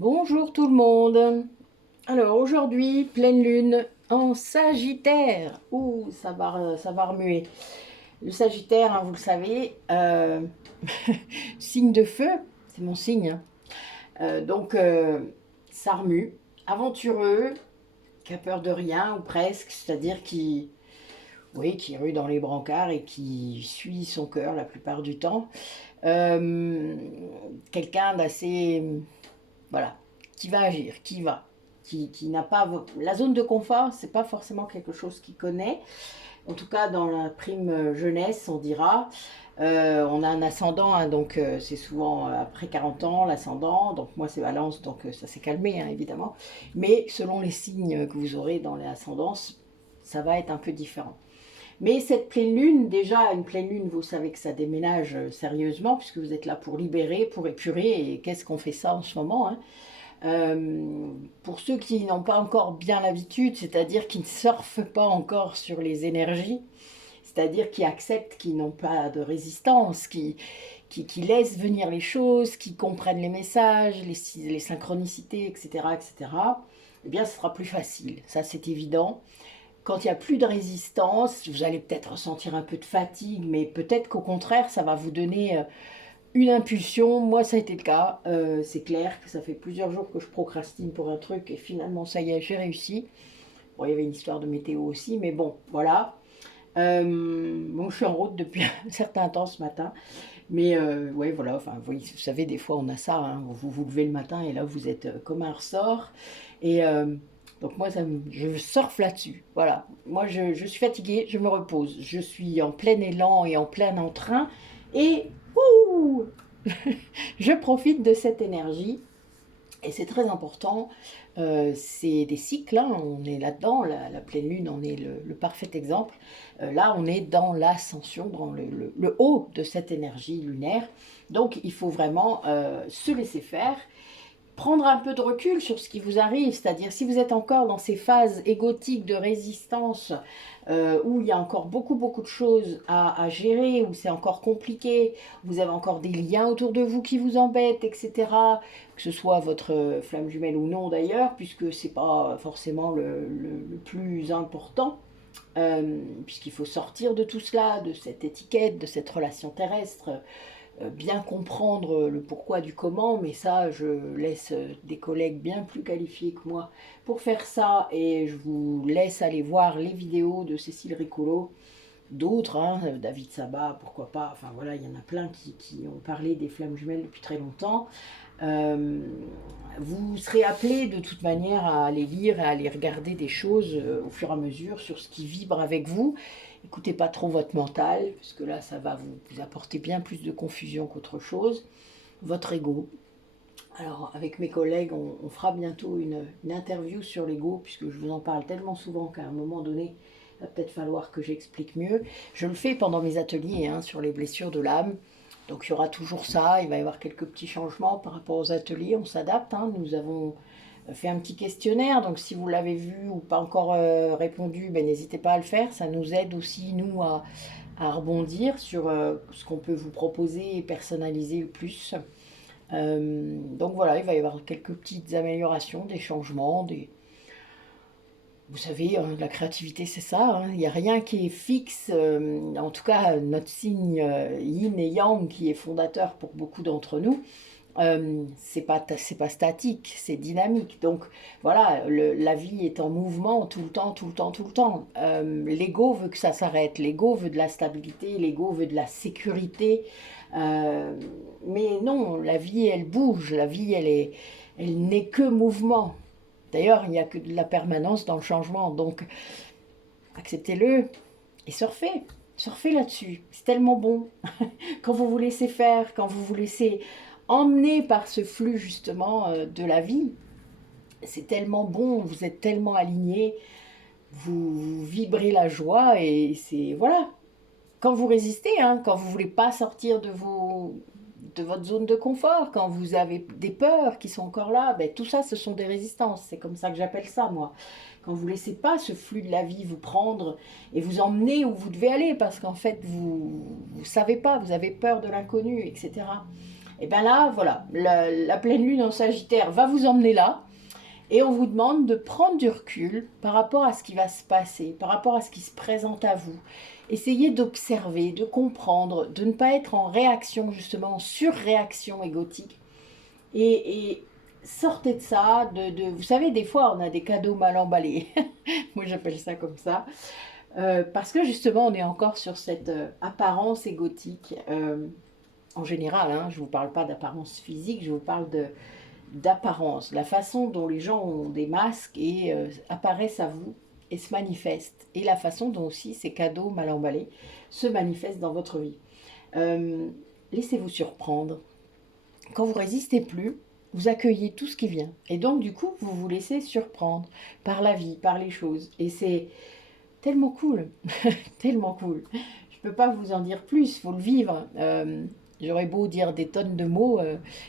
Bonjour tout le monde. Alors aujourd'hui, pleine lune en Sagittaire. Ouh, ça va remuer. Le Sagittaire, hein, vous le savez, signe de feu, c'est mon signe, hein. Donc ça remue. Aventureux, qui a peur de rien ou presque, c'est-à-dire qui rue dans les brancards et qui suit son cœur la plupart du temps. Euh, Quelqu'un d'assez, voilà, qui va agir, qui n'a pas la zone de confort, c'est pas forcément quelque chose qu'il connaît. En tout cas, dans la prime jeunesse, on dira. On a un ascendant, hein, donc c'est souvent après 40 ans l'ascendant. Donc moi c'est Balance, donc ça s'est calmé, hein, évidemment. Mais selon les signes que vous aurez dans l'ascendance, ça va être un peu différent. Mais cette pleine lune, déjà une pleine lune, vous savez que ça déménage sérieusement, puisque vous êtes là pour libérer, pour épurer, et qu'est-ce qu'on fait ça en ce moment, hein. Pour ceux qui n'ont pas encore bien l'habitude, c'est-à-dire qui ne surfent pas encore sur les énergies, c'est-à-dire qui acceptent, qui n'ont pas de résistance, qui laissent venir les choses, qui comprennent les messages, les synchronicités, etc., etc., eh bien, ce sera plus facile. Ça, c'est évident. Quand il n'y a plus de résistance, vous allez peut-être ressentir un peu de fatigue, mais peut-être qu'au contraire, ça va vous donner une impulsion. Moi, ça a été le cas. C'est clair que ça fait plusieurs jours que je procrastine pour un truc et finalement, ça y est, j'ai réussi. Bon, il y avait une histoire de météo aussi, mais bon, voilà. Bon, je suis en route depuis un certain temps ce matin. Mais ouais, voilà, enfin, vous savez, des fois on a ça, hein, vous vous levez le matin et là vous êtes comme un ressort. Et donc moi, je surfe là-dessus. Voilà, moi je suis fatiguée, je me repose. Je suis en plein élan et en plein entrain. Et ouh, je profite de cette énergie. Et c'est très important, c'est des cycles, hein, on est là-dedans, la pleine lune en est le parfait exemple. Là, on est dans l'ascension, dans le haut de cette énergie lunaire. Donc, il faut vraiment se laisser faire, prendre un peu de recul sur ce qui vous arrive, c'est-à-dire si vous êtes encore dans ces phases égotiques de résistance, où il y a encore beaucoup de choses à gérer, où c'est encore compliqué, vous avez encore des liens autour de vous qui vous embêtent, etc., que ce soit votre flamme jumelle ou non d'ailleurs, puisque c'est pas forcément le plus important, puisqu'il faut sortir de tout cela, de cette étiquette, de cette relation terrestre, bien comprendre le pourquoi du comment, mais ça, je laisse des collègues bien plus qualifiés que moi pour faire ça, et je vous laisse aller voir les vidéos de Cécile Ricolo, d'autres, hein, David Sabat, pourquoi pas, enfin voilà, il y en a plein qui ont parlé des flammes jumelles depuis très longtemps. Euh, Vous serez appelé de toute manière à aller lire et à aller regarder des choses au fur et à mesure sur ce qui vibre avec vous. Écoutez pas trop votre mental, parce que là, ça va vous apporter bien plus de confusion qu'autre chose. Votre ego. Alors, avec mes collègues, on fera bientôt une interview sur l'ego, puisque je vous en parle tellement souvent qu'à un moment donné, il va peut-être falloir que j'explique mieux. Je le fais pendant mes ateliers, hein, sur les blessures de l'âme. Donc il y aura toujours ça, il va y avoir quelques petits changements par rapport aux ateliers, on s'adapte, hein. Nous avons fait un petit questionnaire, donc si vous l'avez vu ou pas encore répondu, ben, n'hésitez pas à le faire, ça nous aide aussi, nous, à rebondir sur ce qu'on peut vous proposer et personnaliser le plus. Donc voilà, il va y avoir quelques petites améliorations, des changements, vous savez, la créativité, c'est ça, hein. Il n'y a rien qui est fixe. En tout cas, notre signe yin et yang, qui est fondateur pour beaucoup d'entre nous, c'est pas statique, c'est dynamique. Donc voilà, la vie est en mouvement tout le temps, tout le temps, tout le temps. L'ego veut que ça s'arrête. L'ego veut de la stabilité, l'ego veut de la sécurité. Euh, mais non, la vie, elle bouge. La vie, elle n'est que mouvement. D'ailleurs, il n'y a que de la permanence dans le changement. Donc, acceptez-le et surfez. Surfez là-dessus. C'est tellement bon. Quand vous vous laissez faire, quand vous vous laissez emmener par ce flux justement de la vie, c'est tellement bon. Vous êtes tellement aligné. Vous vibrez la joie et c'est... Voilà. Quand vous résistez, hein, quand vous ne voulez pas sortir de votre zone de confort, quand vous avez des peurs qui sont encore là, ben, tout ça, ce sont des résistances. C'est comme ça que j'appelle ça, moi. Quand vous ne laissez pas ce flux de la vie vous prendre et vous emmener où vous devez aller, parce qu'en fait, vous ne savez pas, vous avez peur de l'inconnu, etc. Et bien là, voilà, la pleine lune en Sagittaire va vous emmener là. Et on vous demande de prendre du recul par rapport à ce qui va se passer, par rapport à ce qui se présente à vous. Essayez d'observer, de comprendre, de ne pas être en réaction, justement, en surréaction égotique. Et sortez de ça. Vous savez, des fois, on a des cadeaux mal emballés. Moi, j'appelle ça comme ça. Parce que justement, on est encore sur cette apparence égotique. En général, hein, je ne vous parle pas d'apparence physique, je vous parle d'apparence, la façon dont les gens ont des masques et apparaissent à vous et se manifestent, et la façon dont aussi ces cadeaux mal emballés se manifestent dans votre vie. Laissez-vous surprendre. Quand vous résistez plus, vous accueillez tout ce qui vient. Et donc, du coup, vous vous laissez surprendre par la vie, par les choses. Et c'est tellement cool, tellement cool. Je ne peux pas vous en dire plus, il faut le vivre. J'aurais beau dire des tonnes de mots,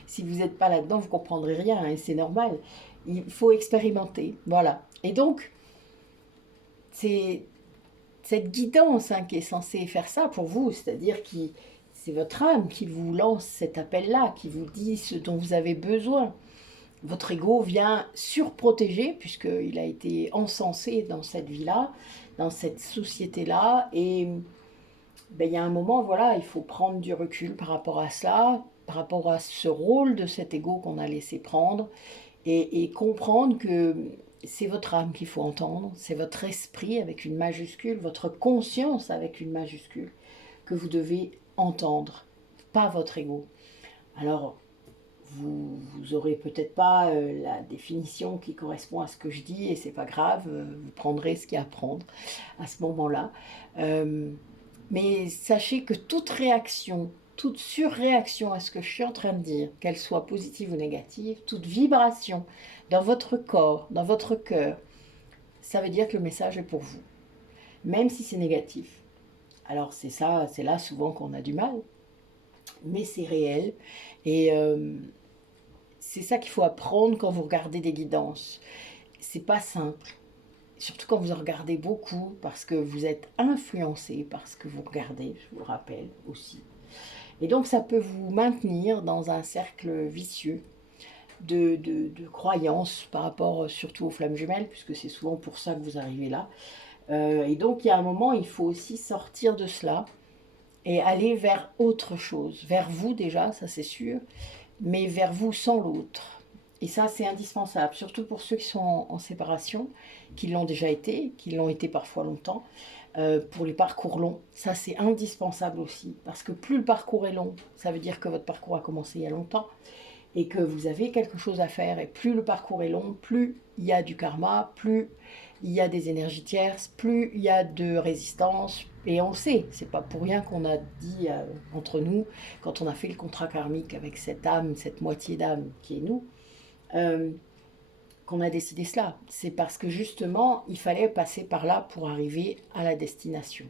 si vous n'êtes pas là-dedans, vous ne comprendrez rien, et c'est normal. Il faut expérimenter, voilà. Et donc, c'est cette guidance qui est censée faire ça pour vous, c'est-à-dire que c'est votre âme qui vous lance cet appel-là, qui vous dit ce dont vous avez besoin. Votre ego vient surprotéger, puisqu'il a été encensé dans cette vie-là, dans cette société-là, et ben, il y a un moment, voilà, il faut prendre du recul par rapport à cela, par rapport à ce rôle de cet ego qu'on a laissé prendre, et comprendre que c'est votre âme qu'il faut entendre, c'est votre esprit avec une majuscule, votre conscience avec une majuscule, que vous devez entendre, pas votre ego. Alors, vous aurez peut-être pas la définition qui correspond à ce que je dis, et c'est pas grave, vous prendrez ce qu'il y a à prendre à ce moment-là. Mais sachez que toute réaction, toute surréaction à ce que je suis en train de dire, qu'elle soit positive ou négative, toute vibration dans votre corps, dans votre cœur, ça veut dire que le message est pour vous, même si c'est négatif. Alors c'est ça, c'est là souvent qu'on a du mal, mais c'est réel, et c'est ça qu'il faut apprendre quand vous regardez des guidances. C'est pas simple, surtout quand vous en regardez beaucoup, parce que vous êtes influencé par ce que vous regardez, je vous rappelle aussi. Et donc ça peut vous maintenir dans un cercle vicieux de croyances par rapport surtout aux flammes jumelles, puisque c'est souvent pour ça que vous arrivez là. Et donc il y a un moment, il faut aussi sortir de cela et aller vers autre chose, vers vous déjà, ça c'est sûr, mais vers vous sans l'autre. Et ça, c'est indispensable, surtout pour ceux qui sont en séparation, qui l'ont déjà été, qui l'ont été parfois longtemps, pour les parcours longs. Ça, c'est indispensable aussi, parce que plus le parcours est long, ça veut dire que votre parcours a commencé il y a longtemps, et que vous avez quelque chose à faire, et plus le parcours est long, plus il y a du karma, plus il y a des énergies tierces, plus il y a de résistance, et on sait, c'est pas pour rien qu'on a dit entre nous, quand on a fait le contrat karmique avec cette âme, cette moitié d'âme qui est nous, qu'on a décidé cela. C'est parce que justement, il fallait passer par là pour arriver à la destination.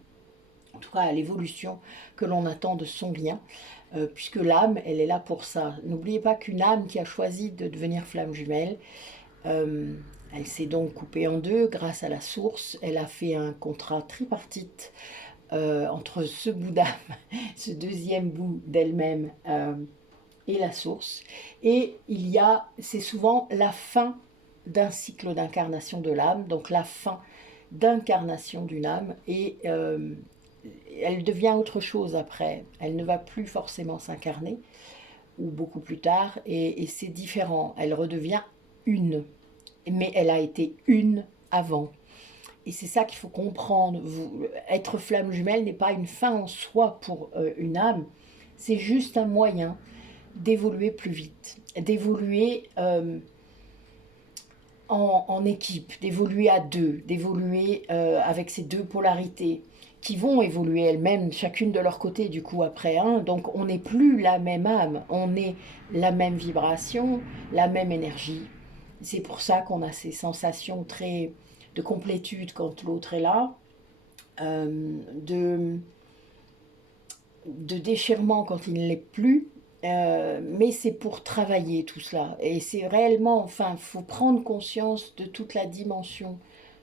En tout cas, à l'évolution que l'on attend de son lien, puisque l'âme, elle est là pour ça. N'oubliez pas qu'une âme qui a choisi de devenir flamme jumelle, elle s'est donc coupée en deux grâce à la source. Elle a fait un contrat tripartite entre ce bout d'âme, ce deuxième bout d'elle-même et la source. Et c'est souvent la fin d'un cycle d'incarnation de l'âme, donc la fin d'incarnation d'une âme, et elle devient autre chose après. Elle ne va plus forcément s'incarner, ou beaucoup plus tard, et c'est différent. Elle redevient une, mais elle a été une avant. Et c'est ça qu'il faut comprendre. Être flamme jumelle n'est pas une fin en soi pour une âme, c'est juste un moyen d'évoluer plus vite, d'évoluer en équipe, d'évoluer à deux, d'évoluer avec ces deux polarités qui vont évoluer elles-mêmes, chacune de leur côté du coup après. Donc on n'est plus la même âme, on est la même vibration, la même énergie. C'est pour ça qu'on a ces sensations très de complétude quand l'autre est là, de déchirement quand il ne l'est plus, mais c'est pour travailler tout cela. Et c'est réellement, enfin, il faut prendre conscience de toute la dimension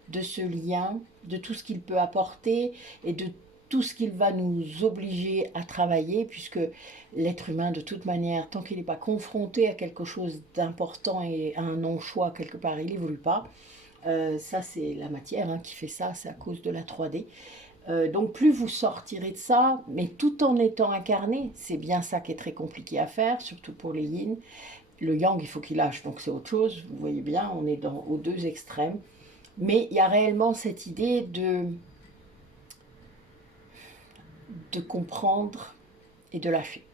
de ce lien, de tout ce qu'il peut apporter et de tout ce qu'il va nous obliger à travailler, puisque l'être humain, de toute manière, tant qu'il n'est pas confronté à quelque chose d'important et à un non-choix quelque part, il n'évolue pas. Ça, c'est la matière qui fait ça, c'est à cause de la 3D. Donc plus vous sortirez de ça, mais tout en étant incarné, c'est bien ça qui est très compliqué à faire, surtout pour les yin. Le yang, il faut qu'il lâche, donc c'est autre chose. Vous voyez bien, on est aux deux extrêmes. Mais il y a réellement cette idée de comprendre et de lâcher,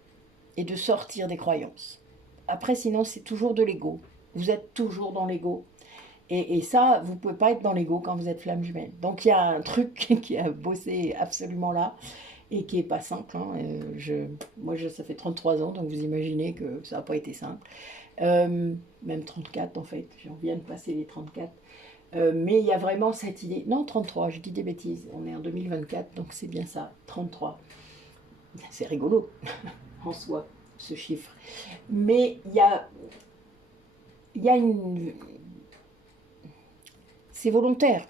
et de sortir des croyances. Après, sinon, c'est toujours de l'ego. Vous êtes toujours dans l'ego. Et ça, vous ne pouvez pas être dans l'ego quand vous êtes flamme jumelle. Donc il y a un truc qui a bossé absolument là et qui n'est pas simple. Moi, ça fait 33 ans, donc vous imaginez que ça n'a pas été simple. Même 34 en fait, j'en viens de passer les 34. Mais il y a vraiment cette idée. Non, 33, je dis des bêtises. On est en 2024, donc c'est bien ça, 33. C'est rigolo en soi, ce chiffre. Mais il y a une... C'est volontaire.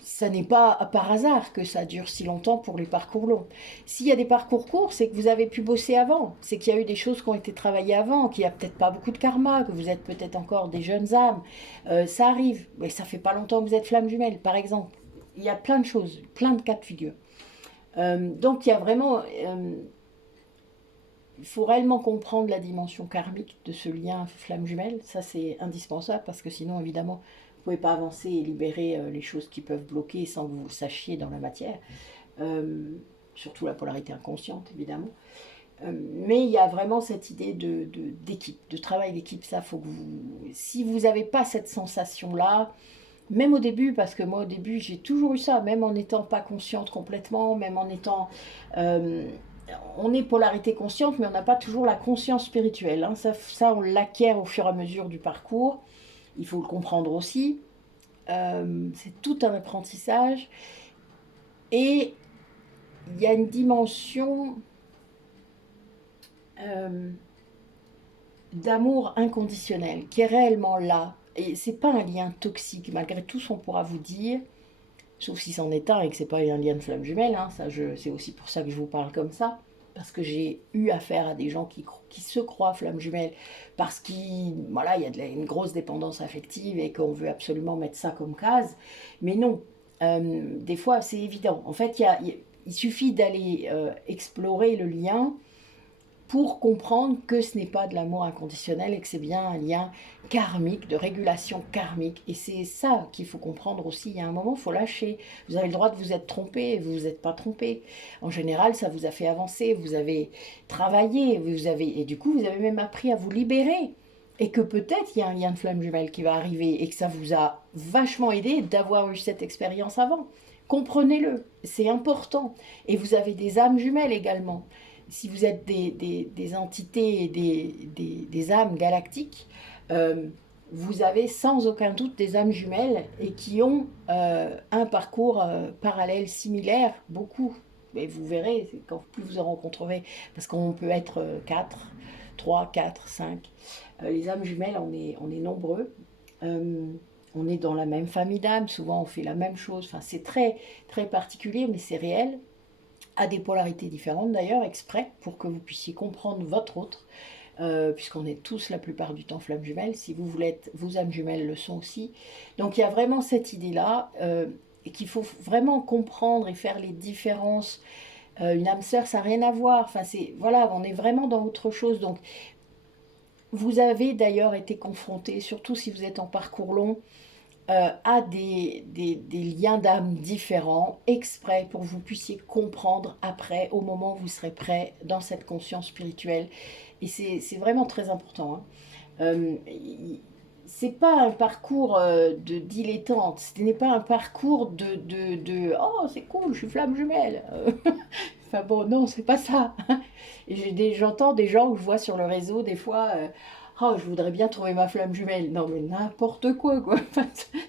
Ça n'est pas par hasard que ça dure si longtemps pour les parcours longs. S'il y a des parcours courts, c'est que vous avez pu bosser avant, c'est qu'il y a eu des choses qui ont été travaillées avant, qu'il n'y a peut-être pas beaucoup de karma, que vous êtes peut-être encore des jeunes âmes. Ça arrive, mais ça fait pas longtemps que vous êtes flamme jumelle, par exemple. Il y a plein de choses, plein de cas de figure. Donc il y a vraiment... il faut réellement comprendre la dimension karmique de ce lien flamme jumelle. Ça, c'est indispensable parce que sinon, évidemment, vous ne pouvez pas avancer et libérer les choses qui peuvent bloquer sans que vous le sachiez dans la matière. Surtout la polarité inconsciente, évidemment. Mais il y a vraiment cette idée d'équipe, de travail d'équipe. Ça, faut que si vous n'avez pas cette sensation-là, même au début, parce que moi au début j'ai toujours eu ça, même en n'étant pas consciente complètement, même en étant... on est polarité consciente, mais on n'a pas toujours la conscience spirituelle. Ça, on l'acquiert au fur et à mesure du parcours. Il faut le comprendre aussi. C'est tout un apprentissage. Et il y a une dimension d'amour inconditionnel qui est réellement là. Et c'est pas un lien toxique, malgré tout ce qu'on pourra vous dire, sauf si c'en est un et que c'est pas un lien de flamme jumelle. C'est aussi pour ça que je vous parle comme ça. Parce que j'ai eu affaire à des gens qui se croient flamme jumelle, parce qu'il voilà, y a une grosse dépendance affective et qu'on veut absolument mettre ça comme case. Mais non, des fois c'est évident. En fait, il suffit d'aller explorer le lien pour comprendre que ce n'est pas de l'amour inconditionnel et que c'est bien un lien karmique, de régulation karmique. Et c'est ça qu'il faut comprendre aussi. Il y a un moment, il faut lâcher. Vous avez le droit de vous être trompé et vous vous êtes pas trompé. En général, ça vous a fait avancer, vous avez travaillé, et du coup, vous avez même appris à vous libérer. Et que peut-être il y a un lien de flamme jumelle qui va arriver et que ça vous a vachement aidé d'avoir eu cette expérience avant. Comprenez-le, c'est important. Et vous avez des âmes jumelles également. Si vous êtes des entités, des âmes galactiques, vous avez sans aucun doute des âmes jumelles et qui ont un parcours parallèle, similaire, beaucoup. Mais vous verrez, quand plus vous en rencontrerez, parce qu'on peut être 4, 3, 4, 5. Les âmes jumelles, on est nombreux. On est dans la même famille d'âmes, souvent on fait la même chose. Enfin, c'est très, très particulier, mais c'est réel. À des polarités différentes d'ailleurs, exprès, pour que vous puissiez comprendre votre autre, puisqu'on est tous la plupart du temps flammes jumelles. Si vous voulez être, vos âmes jumelles le sont aussi. Donc il y a vraiment cette idée-là, et qu'il faut vraiment comprendre et faire les différences. Une âme sœur, ça n'a rien à voir. Enfin, voilà, on est vraiment dans autre chose. Donc, vous avez d'ailleurs été confronté, surtout si vous êtes en parcours long, à des liens d'âme différents, exprès pour que vous puissiez comprendre après, au moment où vous serez prêt dans cette conscience spirituelle. Et c'est vraiment très important. C'est pas un parcours de dilettante, ce n'est pas un parcours de oh c'est cool, je suis flamme jumelle. Enfin bon, non, c'est pas ça. Et j'entends des gens où je vois sur le réseau des fois. Oh, je voudrais bien trouver ma flamme jumelle. Non, mais n'importe quoi.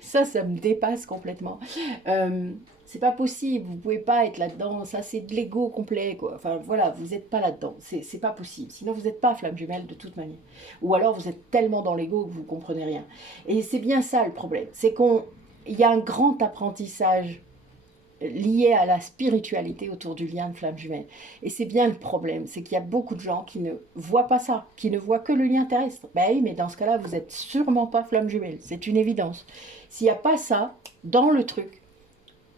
Ça me dépasse complètement. C'est pas possible, vous pouvez pas être là-dedans. Ça, c'est de l'ego complet, quoi. Enfin, voilà, vous n'êtes pas là-dedans. C'est pas possible. Sinon, vous n'êtes pas flamme jumelle de toute manière. Ou alors, vous êtes tellement dans l'ego que vous comprenez rien. Et c'est bien ça le problème. C'est qu'il y a un grand apprentissage lié à la spiritualité autour du lien de flamme jumelle. Et c'est bien le problème, c'est qu'il y a beaucoup de gens qui ne voient pas ça, qui ne voient que le lien terrestre. Ben oui, mais dans ce cas-là, vous n'êtes sûrement pas flamme jumelle, c'est une évidence. S'il n'y a pas ça dans le truc,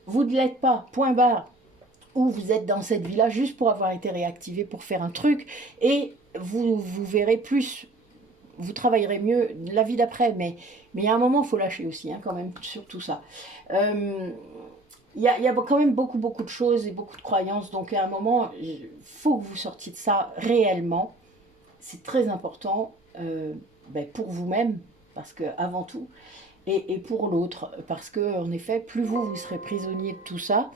vous ne l'êtes pas, point barre. Ou vous êtes dans cette vie-là juste pour avoir été réactivé pour faire un truc, et vous verrez plus, vous travaillerez mieux la vie d'après, mais il y a un moment, il faut lâcher aussi, hein, quand même, sur tout ça. Il y a quand même beaucoup de choses et beaucoup de croyances, donc à un moment, il faut que vous sortiez de ça réellement. C'est très important pour vous-même, parce que avant tout, et pour l'autre, parce que en effet, plus vous serez prisonnier de tout ça,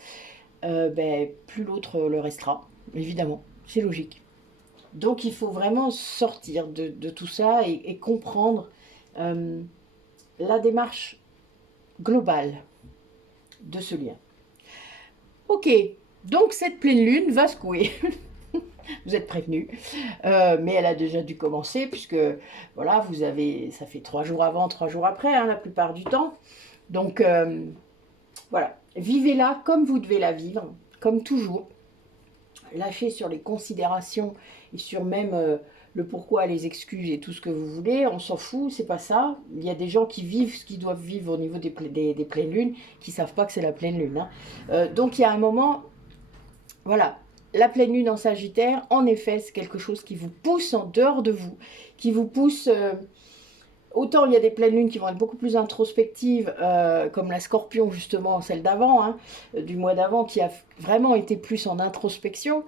plus l'autre le restera, évidemment, c'est logique. Donc il faut vraiment sortir de tout ça et comprendre la démarche globale de ce lien. Ok, donc cette pleine lune va secouer. Vous êtes prévenus, mais elle a déjà dû commencer puisque voilà, vous avez, ça fait 3 jours avant, 3 jours après, hein, la plupart du temps. Donc voilà, vivez-la comme vous devez la vivre, comme toujours. Lâchez sur les considérations et sur même le pourquoi, les excuses et tout ce que vous voulez. On s'en fout, c'est pas ça. Il y a des gens qui vivent ce qu'ils doivent vivre au niveau des pleines lunes, qui savent pas que c'est la pleine lune. Hein. Donc il y a un moment, voilà, la pleine lune en Sagittaire, en effet, c'est quelque chose qui vous pousse en dehors de vous, qui vous pousse... autant il y a des pleines lunes qui vont être beaucoup plus introspectives, comme la Scorpion justement, celle d'avant, hein, du mois d'avant, qui a vraiment été plus en introspection.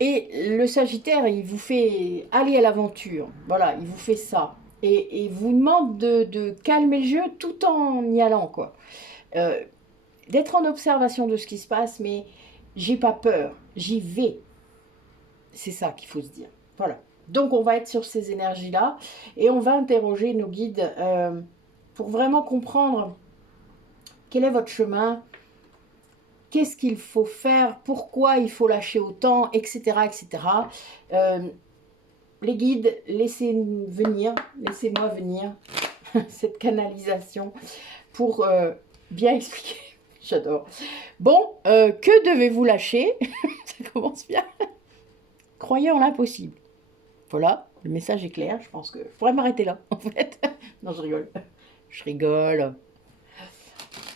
Et le Sagittaire, il vous fait aller à l'aventure. Voilà, il vous fait ça. Et vous demande de calmer le jeu tout en y allant, quoi. D'être en observation de ce qui se passe, mais j'ai pas peur, j'y vais. C'est ça qu'il faut se dire. Voilà. Donc on va être sur ces énergies-là et on va interroger nos guides pour vraiment comprendre quel est votre chemin, qu'est-ce qu'il faut faire, pourquoi il faut lâcher autant, etc. etc. Les guides, laissez-moi venir cette canalisation pour bien expliquer. J'adore. Bon, que devez-vous lâcher? Ça commence bien. Croyez en l'impossible. Voilà, le message est clair. Je pense que je pourrais m'arrêter là, en fait. Non, je rigole. Je rigole.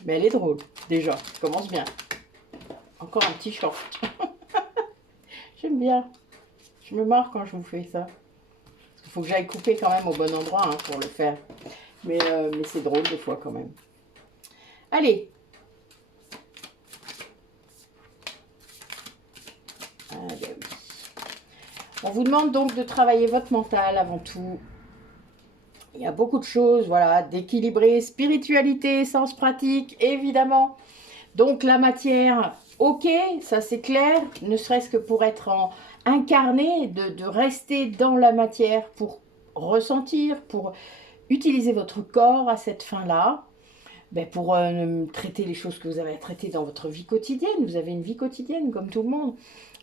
Mais elle est drôle, déjà. Ça commence bien. Encore un petit short. J'aime bien. Je me marre quand je vous fais ça. Il faut que j'aille couper quand même au bon endroit hein, pour le faire. Mais c'est drôle des fois quand même. Allez. Ah ben oui. On vous demande donc de travailler votre mental avant tout. Il y a beaucoup de choses, voilà, d'équilibrer spiritualité, sens pratique, évidemment. Donc la matière, ok, ça c'est clair, ne serait-ce que pour être incarné, de rester dans la matière pour ressentir, pour utiliser votre corps à cette fin-là, pour traiter les choses que vous avez à traiter dans votre vie quotidienne. Vous avez une vie quotidienne comme tout le monde.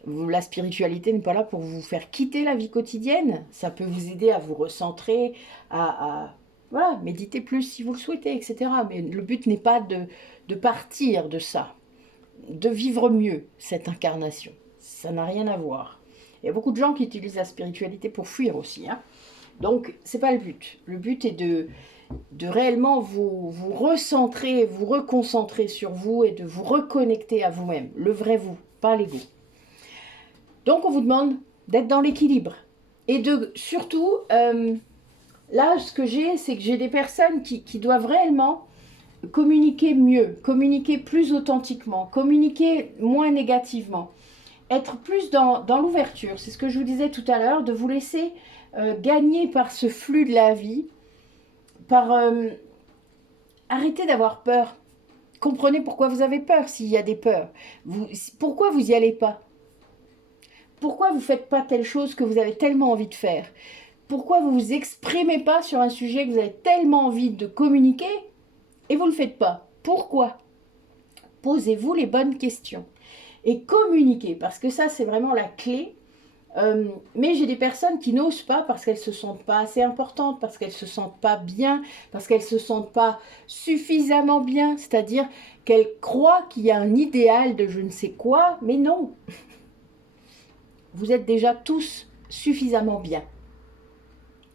La spiritualité n'est pas là pour vous faire quitter la vie quotidienne. Ça peut vous aider à vous recentrer, voilà, méditer plus si vous le souhaitez, etc. Mais le but n'est pas de partir de ça, de vivre mieux cette incarnation. Ça n'a rien à voir. Il y a beaucoup de gens qui utilisent la spiritualité pour fuir aussi. Hein. Donc, c'est pas le but. Le but est de réellement vous recentrer, vous reconcentrer sur vous et de vous reconnecter à vous-même. Le vrai vous, pas l'ego. Donc, on vous demande d'être dans l'équilibre. Et de surtout, là, ce que j'ai, c'est que j'ai des personnes qui doivent réellement communiquer mieux, communiquer plus authentiquement, communiquer moins négativement, être plus dans l'ouverture. C'est ce que je vous disais tout à l'heure, de vous laisser gagner par ce flux de la vie, par arrêter d'avoir peur. Comprenez pourquoi vous avez peur s'il y a des peurs. Pourquoi vous n'y allez pas? Pourquoi vous ne faites pas telle chose que vous avez tellement envie de faire? Pourquoi vous ne vous exprimez pas sur un sujet que vous avez tellement envie de communiquer et vous ne le faites pas? Pourquoi? Posez-vous les bonnes questions et communiquez, parce que ça c'est vraiment la clé. Mais j'ai des personnes qui n'osent pas parce qu'elles se sentent pas assez importantes, parce qu'elles se sentent pas bien, parce qu'elles se sentent pas suffisamment bien. C'est-à-dire qu'elles croient qu'il y a un idéal de je ne sais quoi, mais non. Vous êtes déjà tous suffisamment bien.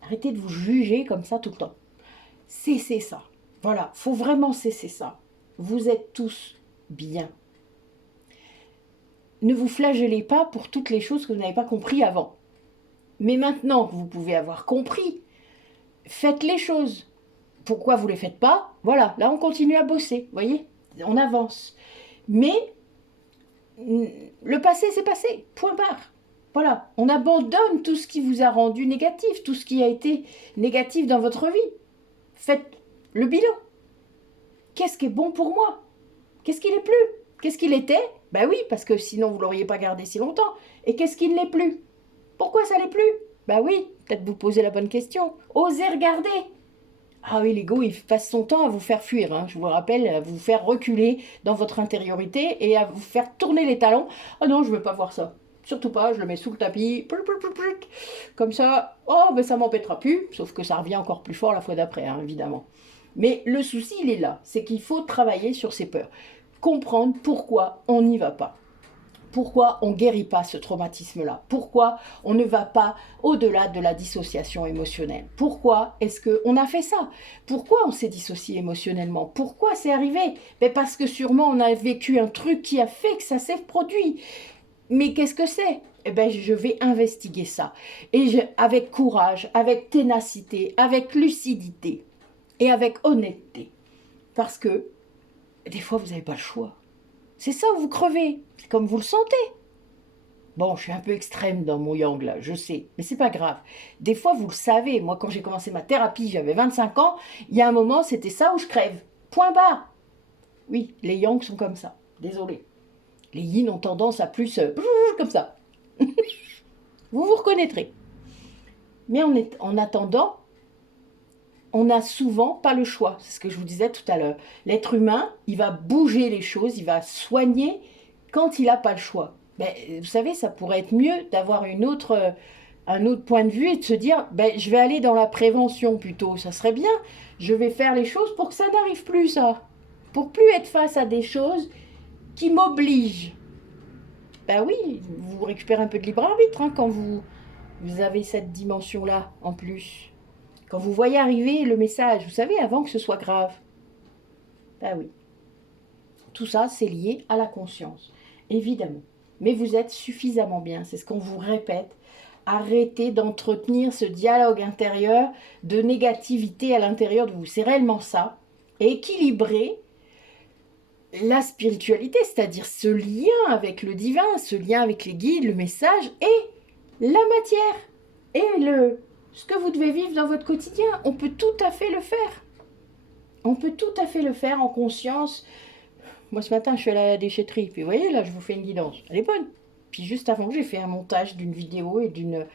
Arrêtez de vous juger comme ça tout le temps. Cessez ça. Voilà, faut vraiment cesser ça. Vous êtes tous bien. Ne vous flagellez pas pour toutes les choses que vous n'avez pas compris avant. Mais maintenant que vous pouvez avoir compris, faites les choses. Pourquoi vous ne les faites pas? Voilà, là on continue à bosser, vous voyez? On avance. Mais le passé, c'est passé. Point barre. Voilà, on abandonne tout ce qui vous a rendu négatif, tout ce qui a été négatif dans votre vie. Faites le bilan. Qu'est-ce qui est bon pour moi? Qu'est-ce qui n'est plus? Qu'est-ce qu'il était? Ben oui, parce que sinon vous ne l'auriez pas gardé si longtemps. Et qu'est-ce qui ne l'est plus? Pourquoi ça ne l'est plus? Ben oui, peut-être vous posez la bonne question. Osez regarder. Ah oui, l'ego, il passe son temps à vous faire fuir, hein, je vous rappelle, à vous faire reculer dans votre intériorité et à vous faire tourner les talons. Ah non, je ne veux pas voir ça. Surtout pas, je le mets sous le tapis. Comme ça, oh, ben ça m'embêtera plus. Sauf que ça revient encore plus fort la fois d'après, hein, évidemment. Mais le souci, il est là. C'est qu'il faut travailler sur ces peurs. Comprendre pourquoi on n'y va pas. Pourquoi on ne guérit pas ce traumatisme-là? Pourquoi on ne va pas au-delà de la dissociation émotionnelle? Pourquoi est-ce qu'on a fait ça? Pourquoi on s'est dissocié émotionnellement? Pourquoi c'est arrivé? Ben parce que sûrement on a vécu un truc qui a fait que ça s'est produit. Mais qu'est-ce que c'est? Eh ben, je vais investiguer ça. Et avec courage, avec ténacité, avec lucidité et avec honnêteté. Parce que des fois, vous n'avez pas le choix. C'est ça où vous crevez. C'est comme vous le sentez. Bon, je suis un peu extrême dans mon yang là, je sais, mais c'est pas grave. Des fois, vous le savez, moi quand j'ai commencé ma thérapie, j'avais 25 ans, il y a un moment, c'était ça où je crève. Point barre. Oui, les yang sont comme ça. Désolé. Les yin ont tendance à plus comme ça. Vous vous reconnaîtrez. Mais en attendant, on n'a souvent pas le choix. C'est ce que je vous disais tout à l'heure. L'être humain, il va bouger les choses, il va soigner quand il n'a pas le choix. Ben, vous savez, ça pourrait être mieux d'avoir un autre point de vue et de se dire, ben, je vais aller dans la prévention plutôt. Ça serait bien. Je vais faire les choses pour que ça n'arrive plus, ça. Pour plus être face à des choses qui m'obligent. Ben oui, vous récupérez un peu de libre arbitre quand vous avez cette dimension-là en plus. Quand vous voyez arriver le message, vous savez, avant que ce soit grave. Ben oui. Tout ça, c'est lié à la conscience, évidemment. Mais vous êtes suffisamment bien, c'est ce qu'on vous répète. Arrêtez d'entretenir ce dialogue intérieur de négativité à l'intérieur de vous. C'est réellement ça. Et équilibrer la spiritualité, c'est-à-dire ce lien avec le divin, ce lien avec les guides, le message et la matière. Et ce que vous devez vivre dans votre quotidien. On peut tout à fait le faire. On peut tout à fait le faire en conscience. Moi, ce matin, je suis allée à la déchetterie. Puis, vous voyez, là, je vous fais une guidance. Elle est bonne. Puis, juste avant, j'ai fait un montage d'une vidéo et d'une...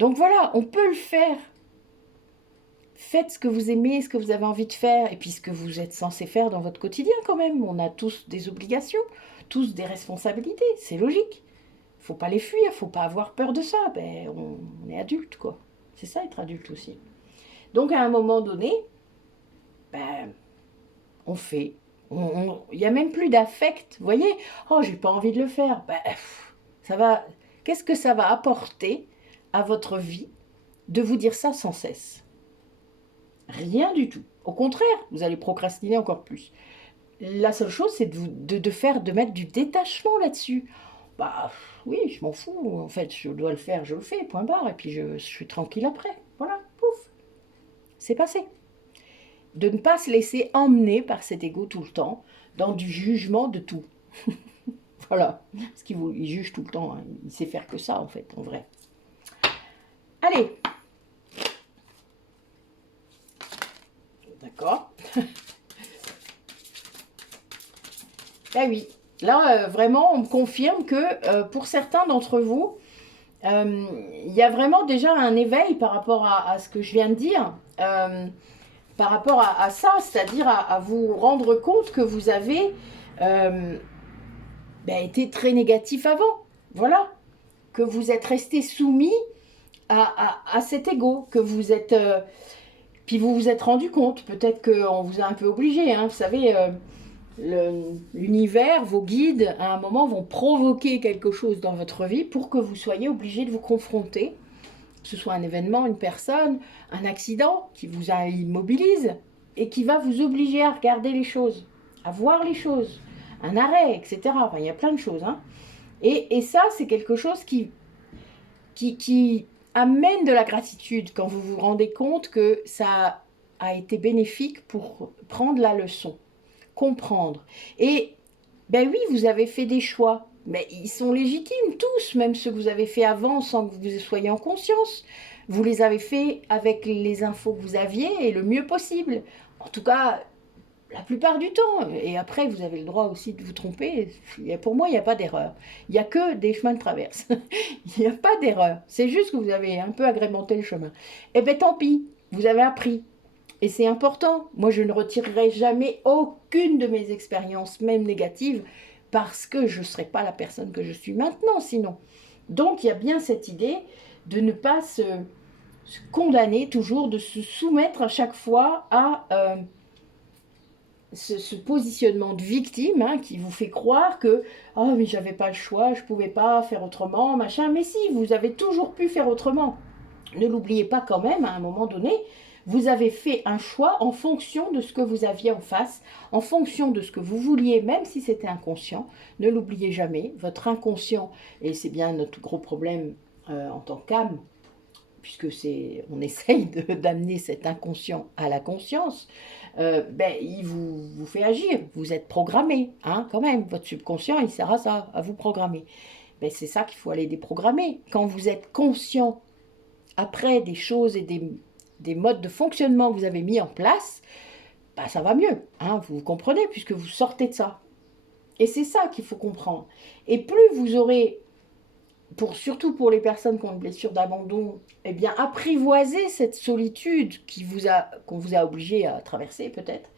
Donc, voilà, on peut le faire. Faites ce que vous aimez, ce que vous avez envie de faire. Et puis, ce que vous êtes censé faire dans votre quotidien, quand même. On a tous des obligations, tous des responsabilités. C'est logique. Il ne faut pas les fuir, il ne faut pas avoir peur de ça. Ben, on est adulte, quoi. C'est ça, être adulte aussi. Donc, à un moment donné, ben, on fait... Il n'y a même plus d'affect, vous voyez. Oh, j'ai pas envie de le faire. Ben, ça va. Qu'est-ce que ça va apporter à votre vie de vous dire ça sans cesse? Rien du tout. Au contraire, vous allez procrastiner encore plus. La seule chose, c'est de mettre du détachement là-dessus. Bah oui, je m'en fous. En fait, je dois le faire, je le fais, point barre. Et puis je suis tranquille après. Voilà, pouf. C'est passé. De ne pas se laisser emmener par cet ego tout le temps, dans du jugement de tout. Voilà, parce qu'il juge tout le temps, hein. Il sait faire que ça en fait, en vrai. Allez. D'accord. Ah oui, là vraiment on me confirme que pour certains d'entre vous, il y a vraiment déjà un éveil par rapport à ce que je viens de dire. Par rapport à ça, c'est-à-dire à vous rendre compte que vous avez été très négatif avant. Voilà. que vous êtes resté soumis à cet ego, que vous êtes... puis vous vous êtes rendu compte, peut-être qu'on vous a un peu obligé, hein, vous savez, l'univers, vos guides, à un moment, vont provoquer quelque chose dans votre vie pour que vous soyez obligé de vous confronter, que ce soit un événement, une personne, un accident qui vous immobilise et qui va vous obliger à regarder les choses, à voir les choses, un arrêt, etc. Enfin, il y a plein de choses. Hein. Et ça, c'est quelque chose qui amène de la gratitude quand vous vous rendez compte que ça a été bénéfique pour prendre la leçon, comprendre. Et ben oui, vous avez fait des choix, mais ils sont légitimes tous, même ceux que vous avez fait avant sans que vous soyez en conscience. Vous les avez fait avec les infos que vous aviez et le mieux possible. En tout cas, la plupart du temps. Et après, vous avez le droit aussi de vous tromper. Pour moi, il n'y a pas d'erreur. Il n'y a que des chemins de traverse. Il n'y a pas d'erreur. C'est juste que vous avez un peu agrémenté le chemin. Eh bien, tant pis. Vous avez appris. Et c'est important. Moi, je ne retirerai jamais aucune de mes expériences, même négatives, parce que je ne serais pas la personne que je suis maintenant, sinon. Donc, il y a bien cette idée de ne pas se condamner toujours, de se soumettre à chaque fois à... ce positionnement de victime hein, qui vous fait croire que oh mais j'avais pas le choix, je pouvais pas faire autrement, machin. Mais si, vous avez toujours pu faire autrement. Ne l'oubliez pas quand même, à un moment donné, vous avez fait un choix en fonction de ce que vous aviez en face, en fonction de ce que vous vouliez, même si c'était inconscient. Ne l'oubliez jamais, votre inconscient, et c'est bien notre gros problème en tant qu'âme, puisque on essaye d'amener cet inconscient à la conscience, il vous fait agir. Vous êtes programmé, hein, quand même. Votre subconscient, il sert à ça, à vous programmer. C'est ça qu'il faut aller déprogrammer. Quand vous êtes conscient, après des choses et des modes de fonctionnement que vous avez mis en place, ça va mieux. Hein, vous comprenez, puisque vous sortez de ça. Et c'est ça qu'il faut comprendre. Et plus vous aurez... surtout pour les personnes qui ont une blessure d'abandon, eh bien, apprivoiser cette solitude qu'on vous a obligé à traverser peut-être,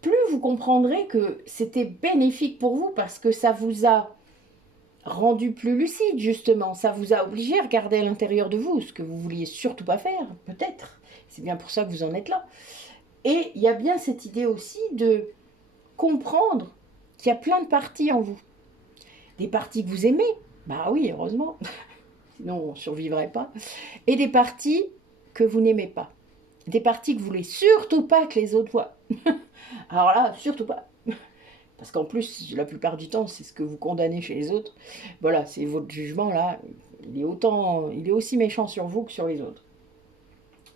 plus vous comprendrez que c'était bénéfique pour vous parce que ça vous a rendu plus lucide, justement. Ça vous a obligé à regarder à l'intérieur de vous, ce que vous vouliez surtout pas faire, peut-être. C'est bien pour ça que vous en êtes là. Et il y a bien cette idée aussi de comprendre qu'il y a plein de parties en vous. Des parties que vous aimez, bah oui, heureusement, sinon on ne survivrait pas. Et des parties que vous n'aimez pas. Des parties que vous voulez surtout pas que les autres voient. Alors là, surtout pas. Parce qu'en plus, la plupart du temps, c'est ce que vous condamnez chez les autres. Voilà, c'est votre jugement là. Il est aussi méchant sur vous que sur les autres.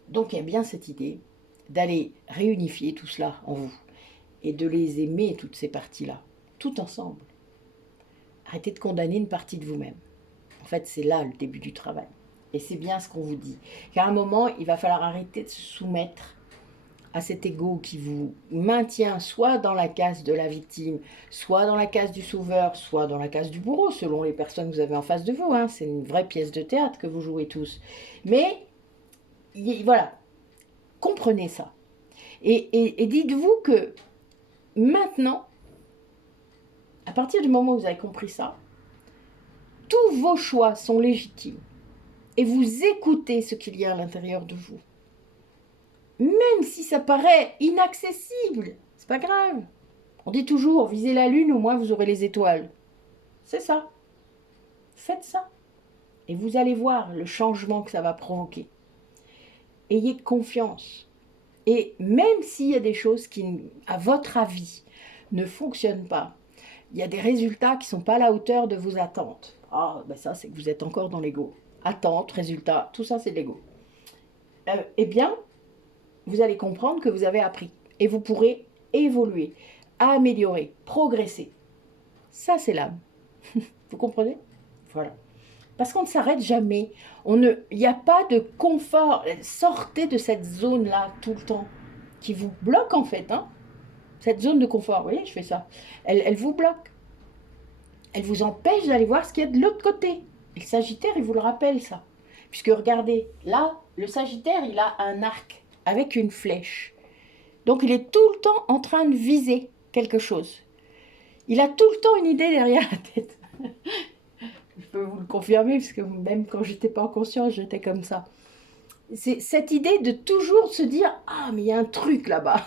Donc il y a bien cette idée d'aller réunifier tout cela en vous. Et de les aimer, toutes ces parties-là, tout ensemble. Arrêtez de condamner une partie de vous-même. En fait, c'est là le début du travail. Et c'est bien ce qu'on vous dit. Qu'à un moment, il va falloir arrêter de se soumettre à cet ego qui vous maintient soit dans la case de la victime, soit dans la case du sauveur, soit dans la case du bourreau, selon les personnes que vous avez en face de vous. Hein. C'est une vraie pièce de théâtre que vous jouez tous. Mais, voilà, comprenez ça. Et dites-vous que maintenant, à partir du moment où vous avez compris ça, tous vos choix sont légitimes. Et vous écoutez ce qu'il y a à l'intérieur de vous. Même si ça paraît inaccessible, c'est pas grave. On dit toujours, visez la lune, au moins vous aurez les étoiles. C'est ça. Faites ça. Et vous allez voir le changement que ça va provoquer. Ayez confiance. Et même s'il y a des choses qui, à votre avis, ne fonctionnent pas, il y a des résultats qui ne sont pas à la hauteur de vos attentes. Ça, c'est que vous êtes encore dans l'ego. Attentes, résultats, tout ça, c'est de l'ego. Eh bien, vous allez comprendre que vous avez appris. Et vous pourrez évoluer, améliorer, progresser. Ça, c'est l'âme. Vous comprenez? Voilà. Parce qu'on ne s'arrête jamais. Il n'y a pas de confort. Sortez de cette zone-là tout le temps, qui vous bloque en fait. Hein. Cette zone de confort, vous voyez, je fais ça. Elle vous bloque. Elle vous empêche d'aller voir ce qu'il y a de l'autre côté. Et le Sagittaire, il vous le rappelle ça. Puisque regardez, là, le Sagittaire, il a un arc avec une flèche. Donc il est tout le temps en train de viser quelque chose. Il a tout le temps une idée derrière la tête. Je peux vous le confirmer, parce que même quand j'étais pas en conscience, j'étais comme ça. C'est cette idée de toujours se dire « Ah, mais il y a un truc là-bas ».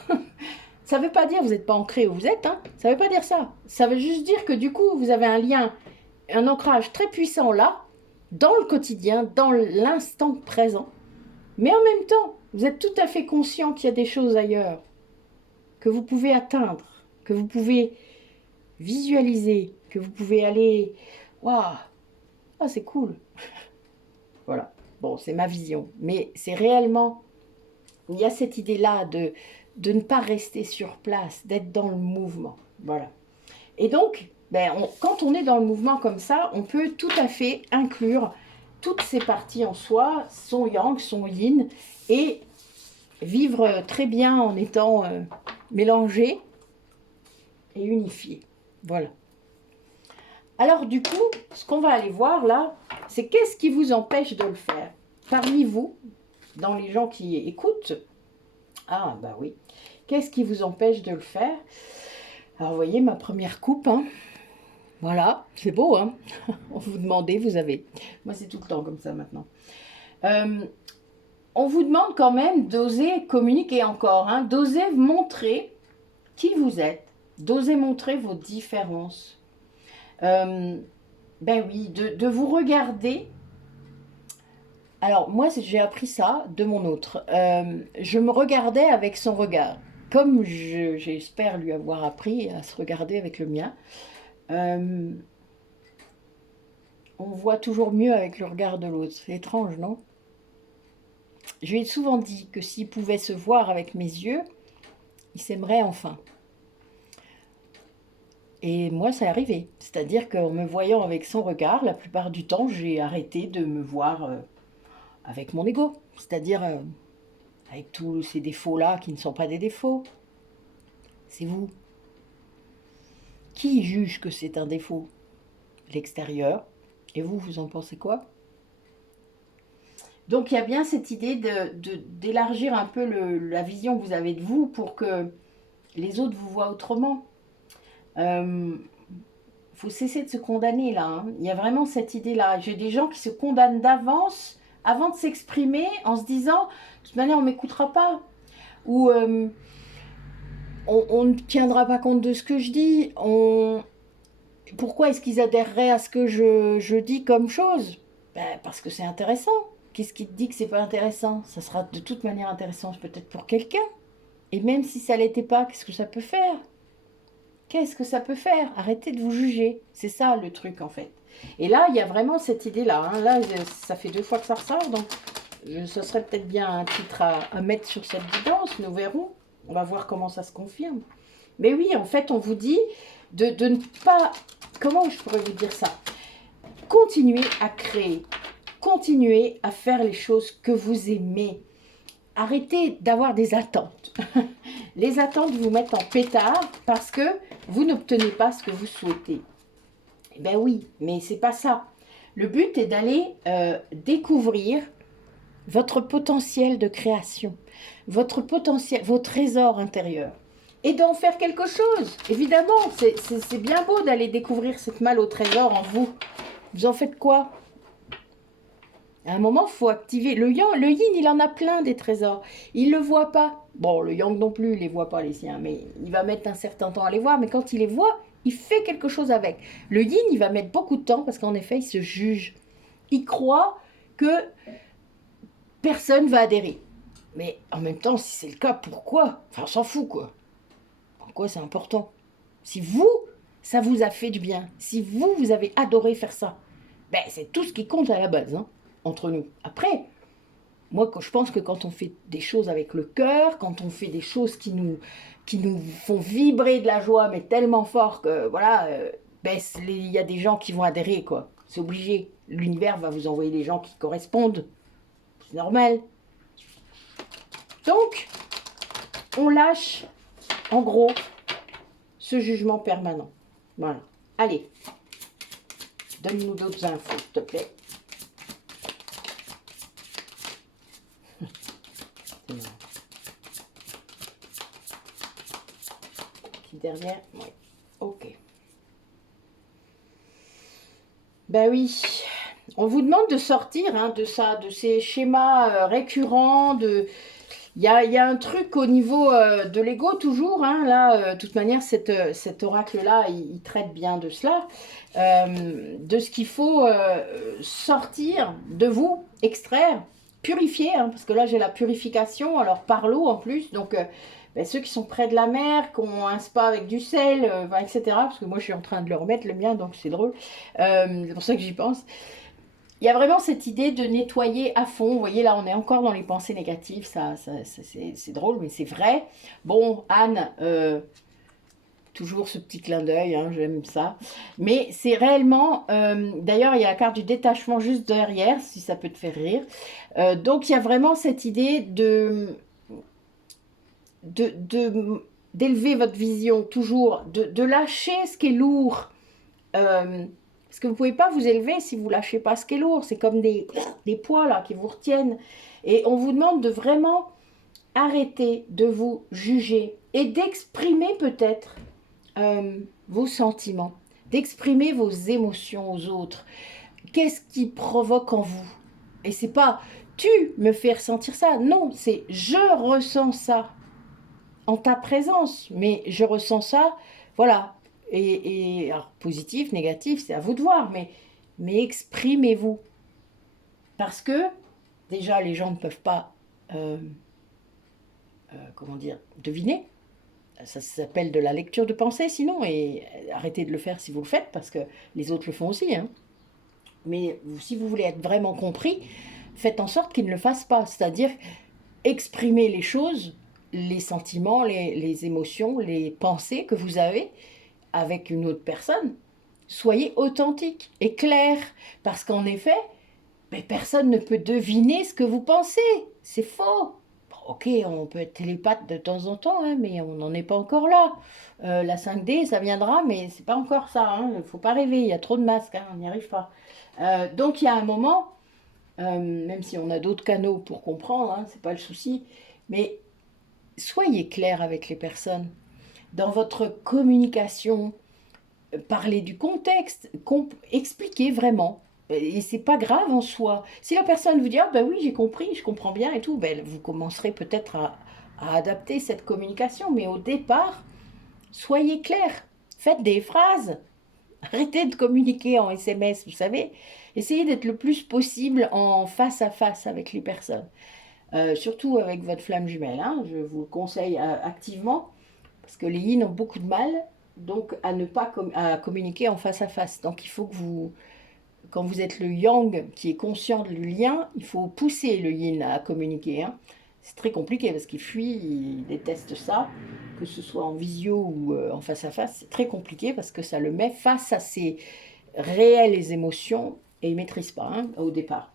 Ça ne veut pas dire que vous n'êtes pas ancré où vous êtes, hein. Ça ne veut pas dire ça. Ça veut juste dire que du coup, vous avez un lien, un ancrage très puissant là, dans le quotidien, dans l'instant présent. Mais en même temps, vous êtes tout à fait conscient qu'il y a des choses ailleurs que vous pouvez atteindre, que vous pouvez visualiser, que vous pouvez aller... Waouh, ah, c'est cool. Voilà. Bon, c'est ma vision. Mais c'est réellement... Il y a cette idée-là de ne pas rester sur place, d'être dans le mouvement. Voilà. Et donc, quand on est dans le mouvement comme ça, on peut tout à fait inclure toutes ces parties en soi, son yang, son yin, et vivre très bien en étant mélangé et unifié. Voilà. Alors du coup, ce qu'on va aller voir là, c'est qu'est-ce qui vous empêche de le faire. Parmi vous, dans les gens qui écoutent, ah bah oui, qu'est-ce qui vous empêche de le faire? Alors vous voyez ma première coupe, hein. Voilà, c'est beau, hein. On vous demandait, vous avez. Moi c'est tout le temps comme ça maintenant. On vous demande quand même d'oser communiquer encore, hein, d'oser montrer qui vous êtes, d'oser montrer vos différences. Ben oui, de vous regarder. Alors moi j'ai appris ça de mon autre. Je me regardais avec son regard, comme j'espère lui avoir appris à se regarder avec le mien. On voit toujours mieux avec le regard de l'autre. C'est étrange, non? Je lui ai souvent dit que s'il pouvait se voir avec mes yeux, il s'aimerait enfin. Et moi, ça est arrivé. C'est-à-dire qu'en me voyant avec son regard, la plupart du temps, j'ai arrêté de me voir avec mon ego. C'est-à-dire avec tous ces défauts-là qui ne sont pas des défauts. C'est vous. Qui juge que c'est un défaut? L'extérieur. Et vous, vous en pensez quoi? Donc il y a bien cette idée d'élargir un peu la vision que vous avez de vous pour que les autres vous voient autrement. Faut cesser de se condamner là, hein. Il y a vraiment cette idée-là. J'ai des gens qui se condamnent d'avance avant de s'exprimer en se disant de toute manière on m'écoutera pas, ou on ne tiendra pas compte de ce que je dis. Pourquoi est-ce qu'ils adhéreraient à ce que je dis comme chose? Parce que c'est intéressant. Qu'est-ce qui te dit que c'est pas intéressant? Ça sera de toute manière intéressant peut-être pour quelqu'un. Et même si ça l'était pas, qu'est-ce que ça peut faire? Qu'est-ce que ça peut faire? Arrêtez de vous juger. C'est ça le truc en fait. Et là, il y a vraiment cette idée-là, hein. Là, ça fait 2 fois que ça ressort, donc ce serait peut-être bien un titre à mettre sur cette guidance. Nous verrons. On va voir comment ça se confirme. Mais oui, en fait, on vous dit de ne pas... Comment je pourrais vous dire ça? Continuez à créer. Continuez à faire les choses que vous aimez. Arrêtez d'avoir des attentes. Les attentes vous mettent en pétard parce que vous n'obtenez pas ce que vous souhaitez. Eh bien oui, mais c'est pas ça. Le but est d'aller découvrir votre potentiel de création, votre potentiel, vos trésors intérieurs, et d'en faire quelque chose. Évidemment, c'est bien beau d'aller découvrir cette malle au trésor en vous. Vous en faites quoi? À un moment, il faut activer. Le yang, le yin, il en a plein des trésors. Il ne le voit pas. Bon, le yang non plus, il ne les voit pas, les siens. Mais il va mettre un certain temps à les voir. Mais quand il les voit, il fait quelque chose avec. Le yin, il va mettre beaucoup de temps parce qu'en effet, il se juge. Il croit que personne va adhérer. Mais en même temps, si c'est le cas, pourquoi? Enfin, on s'en fout, quoi. Pourquoi c'est important? Si vous, ça vous a fait du bien, si vous, vous avez adoré faire ça, c'est tout ce qui compte à la base, hein, entre nous. Après, moi, je pense que quand on fait des choses avec le cœur, quand on fait des choses qui nous font vibrer de la joie, mais tellement fort que, voilà, il y a des gens qui vont adhérer, quoi. C'est obligé. L'univers va vous envoyer des gens qui correspondent. C'est normal. Donc, on lâche, en gros, ce jugement permanent. Voilà. Allez, donne-nous d'autres infos, s'il te plaît. Qui derrière? Oui. Ok. Ben oui, on vous demande de sortir hein, de ça, de ces schémas récurrents, il y a un truc au niveau de l'ego toujours, hein, là, de toute manière, cet oracle-là, il traite bien de cela, de ce qu'il faut sortir de vous, extraire, purifier, hein, parce que là, j'ai la purification, alors par l'eau en plus, donc ben, ceux qui sont près de la mer, qui ont un spa avec du sel, etc., parce que moi, je suis en train de le remettre, le mien, donc c'est drôle, c'est pour ça que j'y pense. Il y a vraiment cette idée de nettoyer à fond. Vous voyez, là, on est encore dans les pensées négatives. C'est drôle, mais c'est vrai. Bon, Anne, toujours ce petit clin d'œil, hein, j'aime ça. Mais c'est réellement... D'ailleurs, il y a la carte du détachement juste derrière, si ça peut te faire rire. Donc, il y a vraiment cette idée d'élever votre vision, toujours, de lâcher ce qui est lourd. Parce que vous ne pouvez pas vous élever si vous ne lâchez pas ce qui est lourd. C'est comme des poids là qui vous retiennent. Et on vous demande de vraiment arrêter de vous juger et d'exprimer peut-être vos sentiments, d'exprimer vos émotions aux autres. Qu'est-ce qui provoque en vous? Et c'est pas tu me fais ressentir ça. Non, c'est je ressens ça en ta présence. Mais je ressens ça, voilà. Alors, positif, négatif, c'est à vous de voir, mais exprimez-vous. Parce que, déjà, les gens ne peuvent pas, euh, comment dire, deviner. Ça s'appelle de la lecture de pensée, sinon, et arrêtez de le faire si vous le faites, parce que les autres le font aussi. Hein. Mais si vous voulez être vraiment compris, faites en sorte qu'ils ne le fassent pas. C'est-à-dire, exprimez les choses, les sentiments, les émotions, les pensées que vous avez avec une autre personne. Soyez authentique et clair, parce qu'en effet, mais personne ne peut deviner ce que vous pensez. C'est faux. Ok, on peut être télépathe de temps en temps, hein, mais on n'en est pas encore là. La 5D, ça viendra, mais c'est pas encore ça. Il ne faut pas rêver, il y a trop de masques, hein, on n'y arrive pas. Donc il y a un moment, même si on a d'autres canaux pour comprendre, hein, c'est pas le souci, mais soyez clair avec les personnes. Dans votre communication, parler du contexte, expliquer vraiment. Et c'est pas grave en soi. Si la personne vous dit ah ben oui j'ai compris, je comprends bien et tout, ben vous commencerez peut-être à adapter cette communication. Mais au départ, soyez clair. Faites des phrases. Arrêtez de communiquer en SMS, vous savez. Essayez d'être le plus possible en face à face avec les personnes. Surtout avec votre flamme jumelle. Hein. Je vous le conseille activement parce que les yin ont beaucoup de mal donc à ne pas à communiquer en face à face. Donc il faut que vous, quand vous êtes le yang qui est conscient du lien, il faut pousser le yin à communiquer. Hein. C'est très compliqué parce qu'il fuit, il déteste ça, que ce soit en visio ou en face à face. C'est très compliqué parce que ça le met face à ses réelles émotions et il ne maîtrise pas hein, au départ.